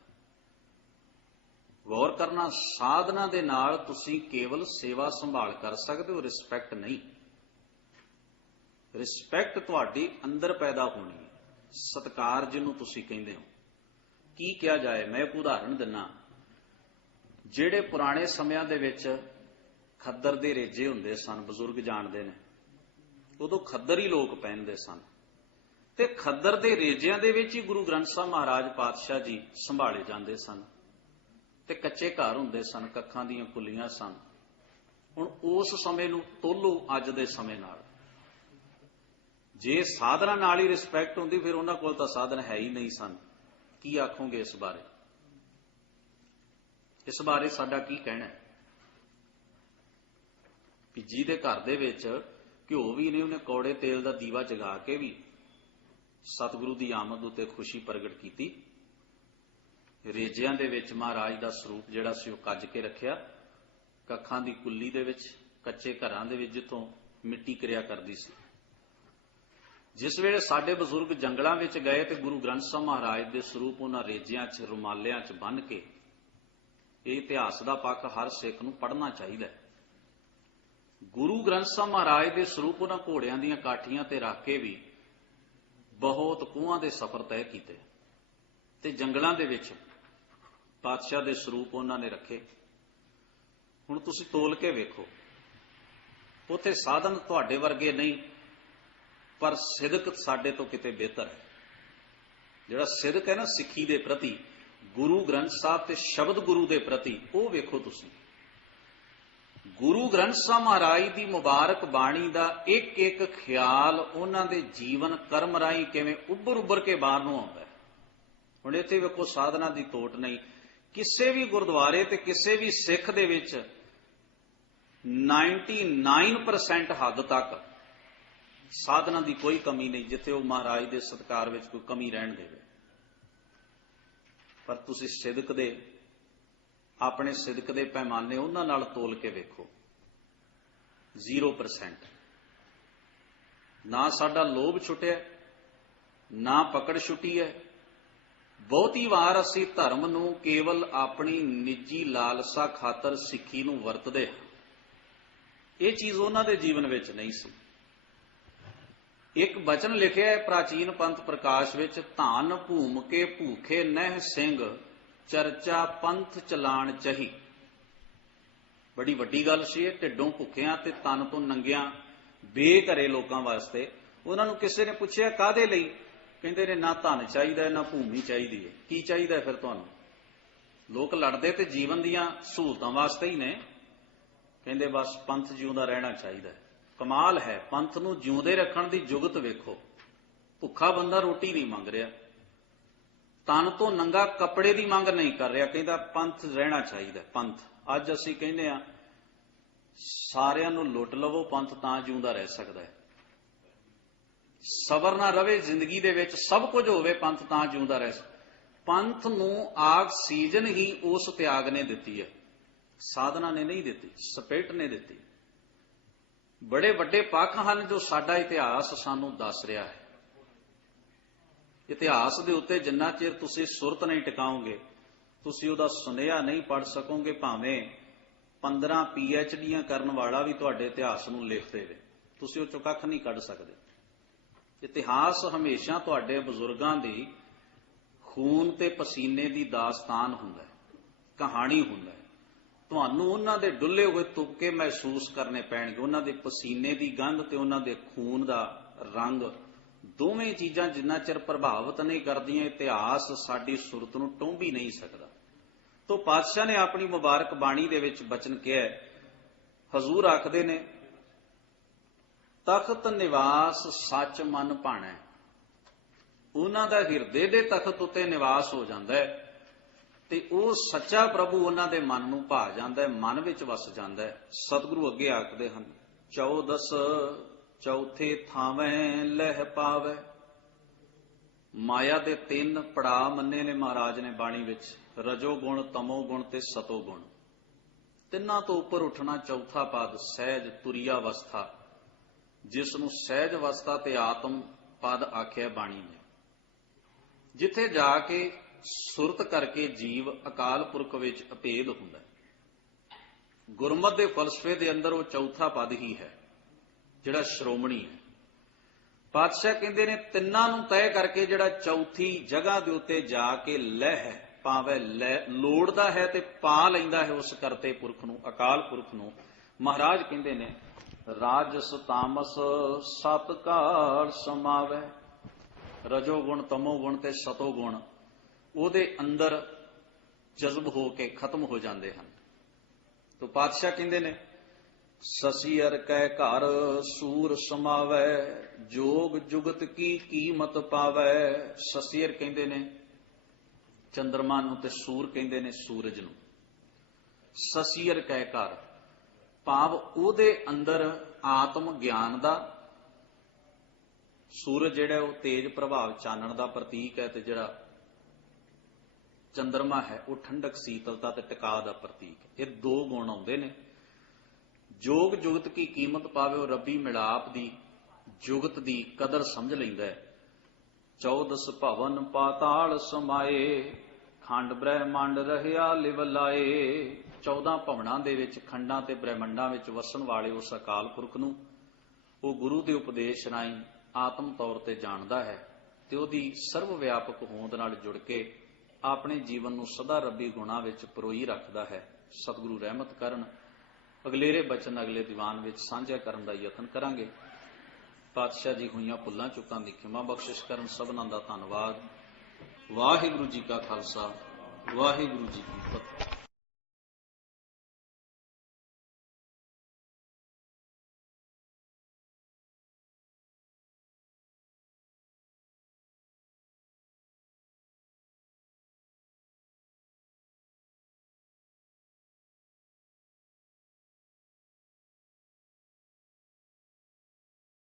ਗੌਰ ਕਰਨਾ, ਸਾਧਨਾ ਦੇ ਨਾਲ ਤੁਸੀਂ ਕੇਵਲ ਸੇਵਾ ਸੰਭਾਲ ਕਰ ਸਕਦੇ ਹੋ, ਰਿਸਪੈਕਟ ਨਹੀਂ। ਰਿਸਪੈਕਟ ਤੁਹਾਡੇ ਅੰਦਰ ਪੈਦਾ ਹੋਣੀ ਹੈ, ਸਤਿਕਾਰ ਜਿਹਨੂੰ ਤੁਸੀਂ ਕਹਿੰਦੇ ਹੋ। ਕੀ ਕਿਹਾ ਜਾਏ, ਮੈਂ ਇੱਕ ਉਦਾਹਰਣ ਦਿੰਨਾ। ਜਿਹੜੇ ਪੁਰਾਣੇ ਸਮਿਆਂ ਦੇ ਵਿੱਚ ਖੱਦਰ ਦੇ ਰੇਜੇ ਹੁੰਦੇ ਸਨ, ਬਜ਼ੁਰਗ ਜਾਣਦੇ ਨੇ, ਉਦੋਂ ਖੱਦਰ ਹੀ ਲੋਕ ਪਹਿਨਦੇ ਸਨ, ਤੇ ਖੱਦਰ ਦੇ ਰੇਜਿਆਂ ਦੇ ਵਿੱਚ ਹੀ ਗੁਰੂ ਗ੍ਰੰਥ ਸਾਹਿਬ ਮਹਾਰਾਜ ਪਾਤਸ਼ਾਹ ਜੀ ਸੰਭਾਲੇ ਜਾਂਦੇ ਸਨ, ਤੇ ਕੱਚੇ ਘਰ ਹੁੰਦੇ ਸਨ, ਕੱਖਾਂ ਦੀਆਂ ਕੁੱਲੀਆਂ ਸਨ। ਹੁਣ ਉਸ ਸਮੇਂ ਨੂੰ ਤੋਲੋ ਅੱਜ ਦੇ ਸਮੇਂ ਨਾਲ। ਜੇ ਸਾਧਨਾ ਨਾਲ ਹੀ ਰਿਸਪੈਕਟ ਹੁੰਦੀ, ਫਿਰ ਉਹਨਾਂ ਕੋਲ ਤਾਂ ਸਾਧਨ ਹੈ ਹੀ ਨਹੀਂ ਸਨ। ਕੀ ਆਖੋਗੇ ਇਸ ਬਾਰੇ? ਇਸ ਬਾਰੇ ਸਾਡਾ ਕੀ ਕਹਿਣਾ ਹੈ? ਕਿ ਜਿਹਦੇ ਘਰ ਦੇ ਵਿੱਚ ਘਿਓ ਵੀ ਨਹੀਂ, ਉਹਨੇ ਕੌੜੇ ਤੇਲ ਦਾ ਦੀਵਾ ਜਗਾ ਕੇ ਵੀ ਸਤਿਗੁਰੂ ਦੀ ਆਮਦ ਉੱਤੇ ਖੁਸ਼ੀ ਪ੍ਰਗਟ ਕੀਤੀ। ਰੇਜਿਆਂ ਦੇ ਵਿੱਚ ਮਹਾਰਾਜ ਦਾ ਸਰੂਪ ਜਿਹੜਾ ਸੀ ਉਹ ਕੱਜ ਕੇ ਰੱਖਿਆ, ਕੱਖਾਂ ਦੀ ਕੁੱਲੀ ਦੇ ਵਿੱਚ, ਕੱਚੇ ਘਰਾਂ ਦੇ ਵਿੱਚ ਜਿੱਥੋਂ ਮਿੱਟੀ ਕਿਰਿਆ ਕਰਦੀ ਸੀ। ਜਿਸ ਵੇਲੇ ਸਾਡੇ ਬਜ਼ੁਰਗ ਜੰਗਲਾਂ ਵਿੱਚ ਗਏ ਤੇ ਗੁਰੂ ਗ੍ਰੰਥ ਸਾਹਿਬ ਮਹਾਰਾਜ ਦੇ ਸਰੂਪ ਉਹਨਾਂ ਰੇਜਿਆਂ 'ਚ, ਰੁਮਾਲਿਆਂ 'ਚ ਬੰਨ੍ਹ ਕੇ, ਇਹ ਇਤਿਹਾਸ ਦਾ ਪੱਖ ਹਰ ਸਿੱਖ ਨੂੰ ਪੜ੍ਹਨਾ ਚਾਹੀਦਾ ਹੈ। ਗੁਰੂ ਗ੍ਰੰਥ ਸਾਹਿਬ ਮਹਾਰਾਜ ਦੇ ਸਰੂਪ ਉਹਨਾਂ ਘੋੜਿਆਂ ਦੀਆਂ ਕਾਠੀਆਂ ਤੇ ਰੱਖ ਕੇ ਵੀ ਬਹੁਤ ਕੂਹਾਂ ਦੇ ਸਫ਼ਰ ਤੈਅ ਕੀਤੇ, ਤੇ ਜੰਗਲਾਂ ਦੇ ਵਿੱਚ ਪਾਤਸ਼ਾਹ ਦੇ ਸਰੂਪ ਉਹਨਾਂ ਨੇ ਰੱਖੇ। ਹੁਣ ਤੁਸੀਂ ਤੋਲ ਕੇ ਵੇਖੋ, ਉੱਥੇ ਸਾਧਨ ਤੁਹਾਡੇ ਵਰਗੇ ਨਹੀਂ, ਪਰ ਸਿਦਕ ਸਾਡੇ ਤੋਂ ਕਿਤੇ ਬਿਹਤਰ ਹੈ। ਜਿਹੜਾ ਸਿਦਕ ਹੈ ਨਾ ਸਿੱਖੀ ਦੇ ਪ੍ਰਤੀ, ਗੁਰੂ ਗ੍ਰੰਥ ਸਾਹਿਬ ਤੇ ਸ਼ਬਦ ਗੁਰੂ ਦੇ ਪ੍ਰਤੀ, ਉਹ ਵੇਖੋ ਤੁਸੀਂ। ਗੁਰੂ ਗ੍ਰੰਥ ਸਾਹਿਬ ਮਹਾਰਾਜ ਦੀ ਮੁਬਾਰਕ ਬਾਣੀ ਦਾ ਇੱਕ ਇੱਕ ਖਿਆਲ ਉਹਨਾਂ ਦੇ ਜੀਵਨ ਕਰਮ ਰਾਹੀਂ ਕਿਵੇਂ ਉੱਭਰ ਕੇ ਬਾਹਰ ਨੂੰ ਆਉਂਦਾ ਹੈ। ਹੁਣ ਇੱਥੇ ਵੇਖੋ ਸਾਧਨਾ ਦੀ ਤੋਟ ਨਹੀਂ। ਕਿਸੇ ਵੀ ਗੁਰਦੁਆਰੇ ਤੇ ਕਿਸੇ ਵੀ ਸਿੱਖ ਦੇ ਵਿੱਚ 99% ਹੱਦ ਤੱਕ ਸਾਧਨਾ ਦੀ ਕੋਈ ਕਮੀ ਨਹੀਂ, ਜਿੱਥੇ ਉਹ ਮਹਾਰਾਜ ਦੇ ਸਤਿਕਾਰ ਵਿੱਚ ਕੋਈ ਕਮੀ ਰਹਿਣ ਦੇਵੇ। ਪਰ ਤੁਸੀਂ ਸਿਦਕ ਦੇ, ਆਪਣੇ ਸਿਦਕ ਦੇ ਪੈਮਾਨੇ ਉਹਨਾਂ ਨਾਲ ਤੋਲ ਕੇ ਵੇਖੋ, 0%। ਨਾ ਸਾਡਾ ਲੋਭ ਛੁੱਟਿਆ, ਨਾ ਪਕੜ ਛੁੱਟੀ ਹੈ। ਬਹੁਤੀ ਵਾਰ ਅਸੀਂ ਧਰਮ ਨੂੰ ਕੇਵਲ ਆਪਣੀ ਨਿੱਜੀ ਲਾਲਸਾ ਖਾਤਰ ਸਿੱਖੀ ਨੂੰ ਵਰਤਦੇ ਹਾਂ। ਇਹ ਚੀਜ਼ ਉਹਨਾਂ ਦੇ ਜੀਵਨ ਵਿੱਚ ਨਹੀਂ ਸੀ। ਇੱਕ ਬਚਨ ਲਿਖਿਆ ਹੈ ਪ੍ਰਾਚੀਨ ਪੰਥ ਪ੍ਰਕਾਸ਼ ਵਿੱਚ, ਧਨ ਭੂਮ ਕੇ ਭੂਖੇ ਨਹਿ ਸਿੰਘ, ਚਰਚਾ ਪੰਥ ਚਲਾਣ ਚਾਹੀ। ਬੜੀ ਵੱਡੀ ਗੱਲ ਸੀ ਇਹ। ਢਿੱਡੋਂ ਭੁੱਖਿਆਂ ਤੇ ਤਨ ਤੋਂ ਨੰਗਿਆਂ ਬੇਘਰੇ ਲੋਕਾਂ ਵਾਸਤੇ। ਉਹਨਾਂ ਨੂੰ ਕਿਸੇ ਨੇ ਪੁੱਛਿਆ ਕਾਹਦੇ ਲਈ? ਕਹਿੰਦੇ ਨੇ ਨਾ ਧਨ ਚਾਹੀਦਾ, ਨਾ ਭੂਮੀ ਚਾਹੀਦੀ ਹੈ। ਕੀ ਚਾਹੀਦਾ ਫਿਰ ਤੁਹਾਨੂੰ? ਲੋਕ ਲੜਦੇ ਤੇ ਜੀਵਨ ਦੀਆਂ ਸਹੂਲਤਾਂ ਵਾਸਤੇ ਹੀ ਨੇ। ਕਹਿੰਦੇ ਬਸ ਪੰਥ ਜਿਉਂਦਾ ਰਹਿਣਾ ਚਾਹੀਦਾ ਹੈ। ਕਮਾਲ ਹੈ, ਪੰਥ ਨੂੰ ਜਿਉਂਦੇ ਰੱਖਣ ਦੀ ਜੁਗਤ ਵੇਖੋ। ਭੁੱਖਾ ਬੰਦਾ ਰੋਟੀ ਨਹੀਂ ਮੰਗ ਰਿਹਾ, ਤਨ ਤੋਂ ਨੰਗਾ ਕੱਪੜੇ ਦੀ ਮੰਗ ਨਹੀਂ ਕਰ ਰਿਹਾ, ਕਹਿੰਦਾ ਪੰਥ ਰਹਿਣਾ ਚਾਹੀਦਾ। ਪੰਥ ਅੱਜ ਅਸੀਂ ਕਹਿੰਦੇ ਆ ਸਾਰਿਆਂ ਨੂੰ ਲੁੱਟ ਲਵੋ, ਪੰਥ ਤਾਂ ਜਿਉਂਦਾ ਰਹਿ ਸਕਦਾ ਹੈ। ਸਬਰ ਨਾ ਰਵੇ ਜ਼ਿੰਦਗੀ ਦੇ ਵਿੱਚ, ਸਭ ਕੁਝ ਹੋਵੇ, ਪੰਥ ਤਾਂ ਜਿਉਂਦਾ ਰਹਿ ਸਕਦਾ। ਪੰਥ ਨੂੰ ਆਕਸੀਜਨ ਹੀ ਉਸ ਤਿਆਗ ਨੇ ਦਿੱਤੀ ਹੈ, ਸਾਧਨਾ ਨੇ ਨਹੀਂ ਦਿੱਤੀ, ਸਪਿਰਟ ਨੇ ਦਿੱਤੀ। ਬੜੇ ਵੱਡੇ ਪੱਖ ਹਨ ਜੋ ਸਾਡਾ ਇਤਿਹਾਸ ਸਾਨੂੰ ਦੱਸ ਰਿਹਾ ਹੈ। ਇਤਿਹਾਸ ਦੇ ਉੱਤੇ ਜਿੰਨਾ ਚਿਰ ਤੁਸੀਂ ਸੁਰਤ ਨਹੀਂ ਟਿਕਾਓਗੇ, ਤੁਸੀਂ ਉਹਦਾ ਸੁਨੇਹਾ ਨਹੀਂ ਪੜ੍ਹ ਸਕੋਗੇ। ਭਾਵੇਂ 15 PhDਆਂ ਕਰਨ ਵਾਲਾ ਵੀ ਤੁਹਾਡੇ ਇਤਿਹਾਸ ਨੂੰ ਲਿਖ ਦੇਵੇ, ਤੁਸੀਂ ਉਹ ਚੋਂ ਕੱਖ ਨਹੀਂ ਕੱਢ ਸਕਦੇ। ਇਤਿਹਾਸ ਹਮੇਸ਼ਾ ਤੁਹਾਡੇ ਬਜ਼ੁਰਗਾਂ ਦੀ ਖੂਨ ਤੇ ਪਸੀਨੇ ਦੀ ਦਾਸਤਾਨ ਹੁੰਦਾ ਹੈ, ਕਹਾਣੀ ਹੁੰਦਾ ਹੈ। ਤੁਹਾਨੂੰ ਉਹਨਾਂ ਦੇ ਡੁੱਲੇ ਹੋਏ ਤੁਪਕੇ ਮਹਿਸੂਸ ਕਰਨੇ ਪੈਣਗੇ, ਉਹਨਾਂ ਦੇ ਪਸੀਨੇ ਦੀ ਗੰਧ ਤੇ ਉਹਨਾਂ ਦੇ ਖੂਨ ਦਾ ਰੰਗ। ਦੋਵੇਂ ਚੀਜ਼ਾਂ ਜਿੰਨਾ ਚਿਰ ਪ੍ਰਭਾਵਿਤ ਨਹੀਂ ਕਰਦੀਆਂ, ਇਤਿਹਾਸ ਸਾਡੀ ਸੁਰਤ ਨੂੰ ਟੋਂਬੀ ਨਹੀਂ ਸਕਦਾ। ਤੋਂ ਪਾਤਸ਼ਾਹ ਨੇ ਆਪਣੀ ਮੁਬਾਰਕ ਬਾਣੀ ਦੇ ਵਿੱਚ ਬਚਨ ਕਿਹਾ, ਹਜ਼ੂਰ ਆਖਦੇ ਨੇ, ਤਖਤ ਨਿਵਾਸ ਸੱਚ ਮਨ ਭਾਣੈ। ਉਹਨਾਂ ਦਾ ਹਿਰਦੇ ਦੇ ਤਖਤ ਉੱਤੇ ਨਿਵਾਸ ਹੋ ਜਾਂਦਾ ਹੈ ਤੇ ਉਹ ਸੱਚਾ ਪ੍ਰਭੂ ਉਹਨਾਂ ਦੇ ਮਨ ਨੂੰ ਭਾ ਜਾਂਦਾ ਹੈ, ਮਨ ਵਿੱਚ ਵਸ ਜਾਂਦਾ ਹੈ। ਸਤਿਗੁਰੂ ਅੱਗੇ ਆਖਦੇ ਹਨ, 14 ਚੌਥੇ ਥਾਵੇਂ ਲਹਿ ਪਾਵੈ। ਮਾਇਆ ਦੇ 3 ਪੜਾਅ ਮੰਨੇ ਨੇ ਮਹਾਰਾਜ ਨੇ ਬਾਣੀ ਵਿੱਚ, ਰਜੋ ਗੁਣ, ਤਮੋ ਗੁਣ ਤੇ ਸਤੋ ਗੁਣ। ਤਿੰਨਾਂ ਤੋਂ ਉੱਪਰ ਉੱਠਣਾ ਚੌਥਾ ਪਦ, ਸਹਿਜ ਤੁਰੀ ਅਵਸਥਾ, ਜਿਸ ਨੂੰ ਸਹਿਜ ਅਵਸਥਾ ਤੇ ਆਤਮ ਪਦ ਆਖਿਆ ਬਾਣੀ ਨੇ। ਜਿੱਥੇ ਜਾ ਕੇ ਸੁਰਤ ਕਰਕੇ ਜੀਵ ਅਕਾਲ ਪੁਰਖ ਵਿੱਚ ਅਭੇਦ ਹੁੰਦਾ। ਗੁਰਮਤਿ ਦੇ ਫਲਸਫੇ ਦੇ ਅੰਦਰ ਉਹ ਚੌਥਾ ਪਦ ਹੀ ਹੈ ਜਿਹੜਾ ਸ਼੍ਰੋਮਣੀ ਹੈ। ਪਾਤਸ਼ਾਹ ਕਹਿੰਦੇ ਨੇ ਤਿੰਨਾਂ ਨੂੰ ਤੈਅ ਕਰਕੇ ਜਿਹੜਾ ਚੌਥੀ ਜਗ੍ਹਾ ਦੇ ਉੱਤੇ ਜਾ ਕੇ ਲਹਿ ਪਾਵੇ, ਲੋੜਦਾ ਹੈ ਤੇ ਪਾ ਲੈਂਦਾ ਹੈ ਉਸ ਕਰਤੇ ਪੁਰਖ ਨੂੰ, ਅਕਾਲ ਪੁਰਖ ਨੂੰ। ਮਹਾਰਾਜ ਕਹਿੰਦੇ ਨੇ, ਰਾਜਸ ਤਾਮਸ ਸਤ ਕਾਲ ਸਮਾਵੈ। ਰਜੋ ਗੁਣ, ਤਮੋ ਗੁਣ ਤੇ ਸਤੋ ਗੁਣ ਉਹਦੇ ਅੰਦਰ ਜਜ਼ਬ ਹੋ ਕੇ ਖਤਮ ਹੋ ਜਾਂਦੇ ਹਨ। ਤੋ ਪਾਤਸ਼ਾਹ ਕਹਿੰਦੇ ਨੇ, ਸਸੀ ਅਰ ਕੈ ਘਰ ਸੂਰ ਸਮਾਵੈ, ਜੋਗ ਜੁਗਤ ਕੀ ਕੀਮਤ ਪਾਵੈ। ਸਸੀਅਰ ਕਹਿੰਦੇ ਨੇ ਚੰਦਰਮਾ ਨੂੰ ਤੇ ਸੂਰ ਕਹਿੰਦੇ ਨੇ ਸੂਰਜ ਨੂੰ। ਸਸੀਅਰ ਕੈ ਘਰ ਭਾਵ ਉਹਦੇ ਅੰਦਰ ਆਤਮ ਗਿਆਨ ਦਾ। ਸੂਰਜ ਜਿਹੜਾ ਉਹ ਤੇਜ ਪ੍ਰਭਾਵ ਚਾਨਣ ਦਾ ਪ੍ਰਤੀਕ ਹੈ ਤੇ ਜਿਹੜਾ ਚੰਦਰਮਾ ਹੈ ਉਹ ਠੰਡਕ ਸੀਤਲਤਾ ਤੇ ਟਿਕਾ ਦਾ ਪ੍ਰਤੀਕ। ਇਹ 2 ਗੁਣ ਆਉਂਦੇ ਨੇ। ਜੋਗ ਜੁਗਤ ਕੀ ਕੀਮਤ ਪਾਵੇ, ਉਹ ਰੱਬੀ ਮਿਲਾਪ ਦੀ ਜੁਗਤ ਦੀ ਕਦਰ ਸਮਝ ਲੈਂਦਾ ਹੈ। 14 ਭਵਨ ਪਾਤਾਲ ਸਮਾਏ, ਖੰਡ ਬ੍ਰਹਿਮੰਡ ਰਹਿਆ ਲਿਵ ਲਾਏ। 14 ਭਵਨਾਂ ਦੇ ਵਿੱਚ, ਖੰਡਾਂ ਤੇ ਬ੍ਰਹਿਮੰਡਾਂ ਵਿੱਚ ਵਸਣ ਵਾਲੇ ਉਸ ਅਕਾਲ ਪੁਰਖ ਨੂੰ ਉਹ ਗੁਰੂ ਦੇ ਉਪਦੇਸ਼ ਰਾਹੀਂ ਆਤਮ ਤੌਰ ਤੇ ਜਾਣਦਾ ਹੈ ਤੇ ਉਹਦੀ ਸਰਵ ਵਿਆਪਕ ਹੋਂਦ ਨਾਲ ਜੁੜ ਕੇ ਆਪਣੇ ਜੀਵਨ ਨੂੰ ਸਦਾ ਰੱਬੀ ਗੁਣਾਂ ਵਿੱਚ ਪਰੋਈ ਰੱਖਦਾ ਹੈ। ਸਤਿਗੁਰੂ ਰਹਿਮਤ ਕਰਨ। ਅਗਲੇਰੇ ਬਚਨ ਅਗਲੇ ਦੀਵਾਨ ਵਿੱਚ ਸਾਂਝਾ ਕਰਨ ਦਾ ਯਤਨ ਕਰਾਂਗੇ। ਪਾਤਸ਼ਾਹ ਜੀ ਹੋਈਆਂ ਭੁੱਲਾਂ ਚੁੱਕਾਂ ਦੀ ਖਿਮਾ ਬਖਸ਼ਿਸ਼ ਕਰਨ। ਸਭਨਾਂ ਦਾ ਧੰਨਵਾਦ। ਵਾਹਿਗੁਰੂ ਜੀ ਕਾ ਖਾਲਸਾ, ਵਾਹਿਗੁਰੂ ਜੀ ਕੀ ਫਤਿਹ।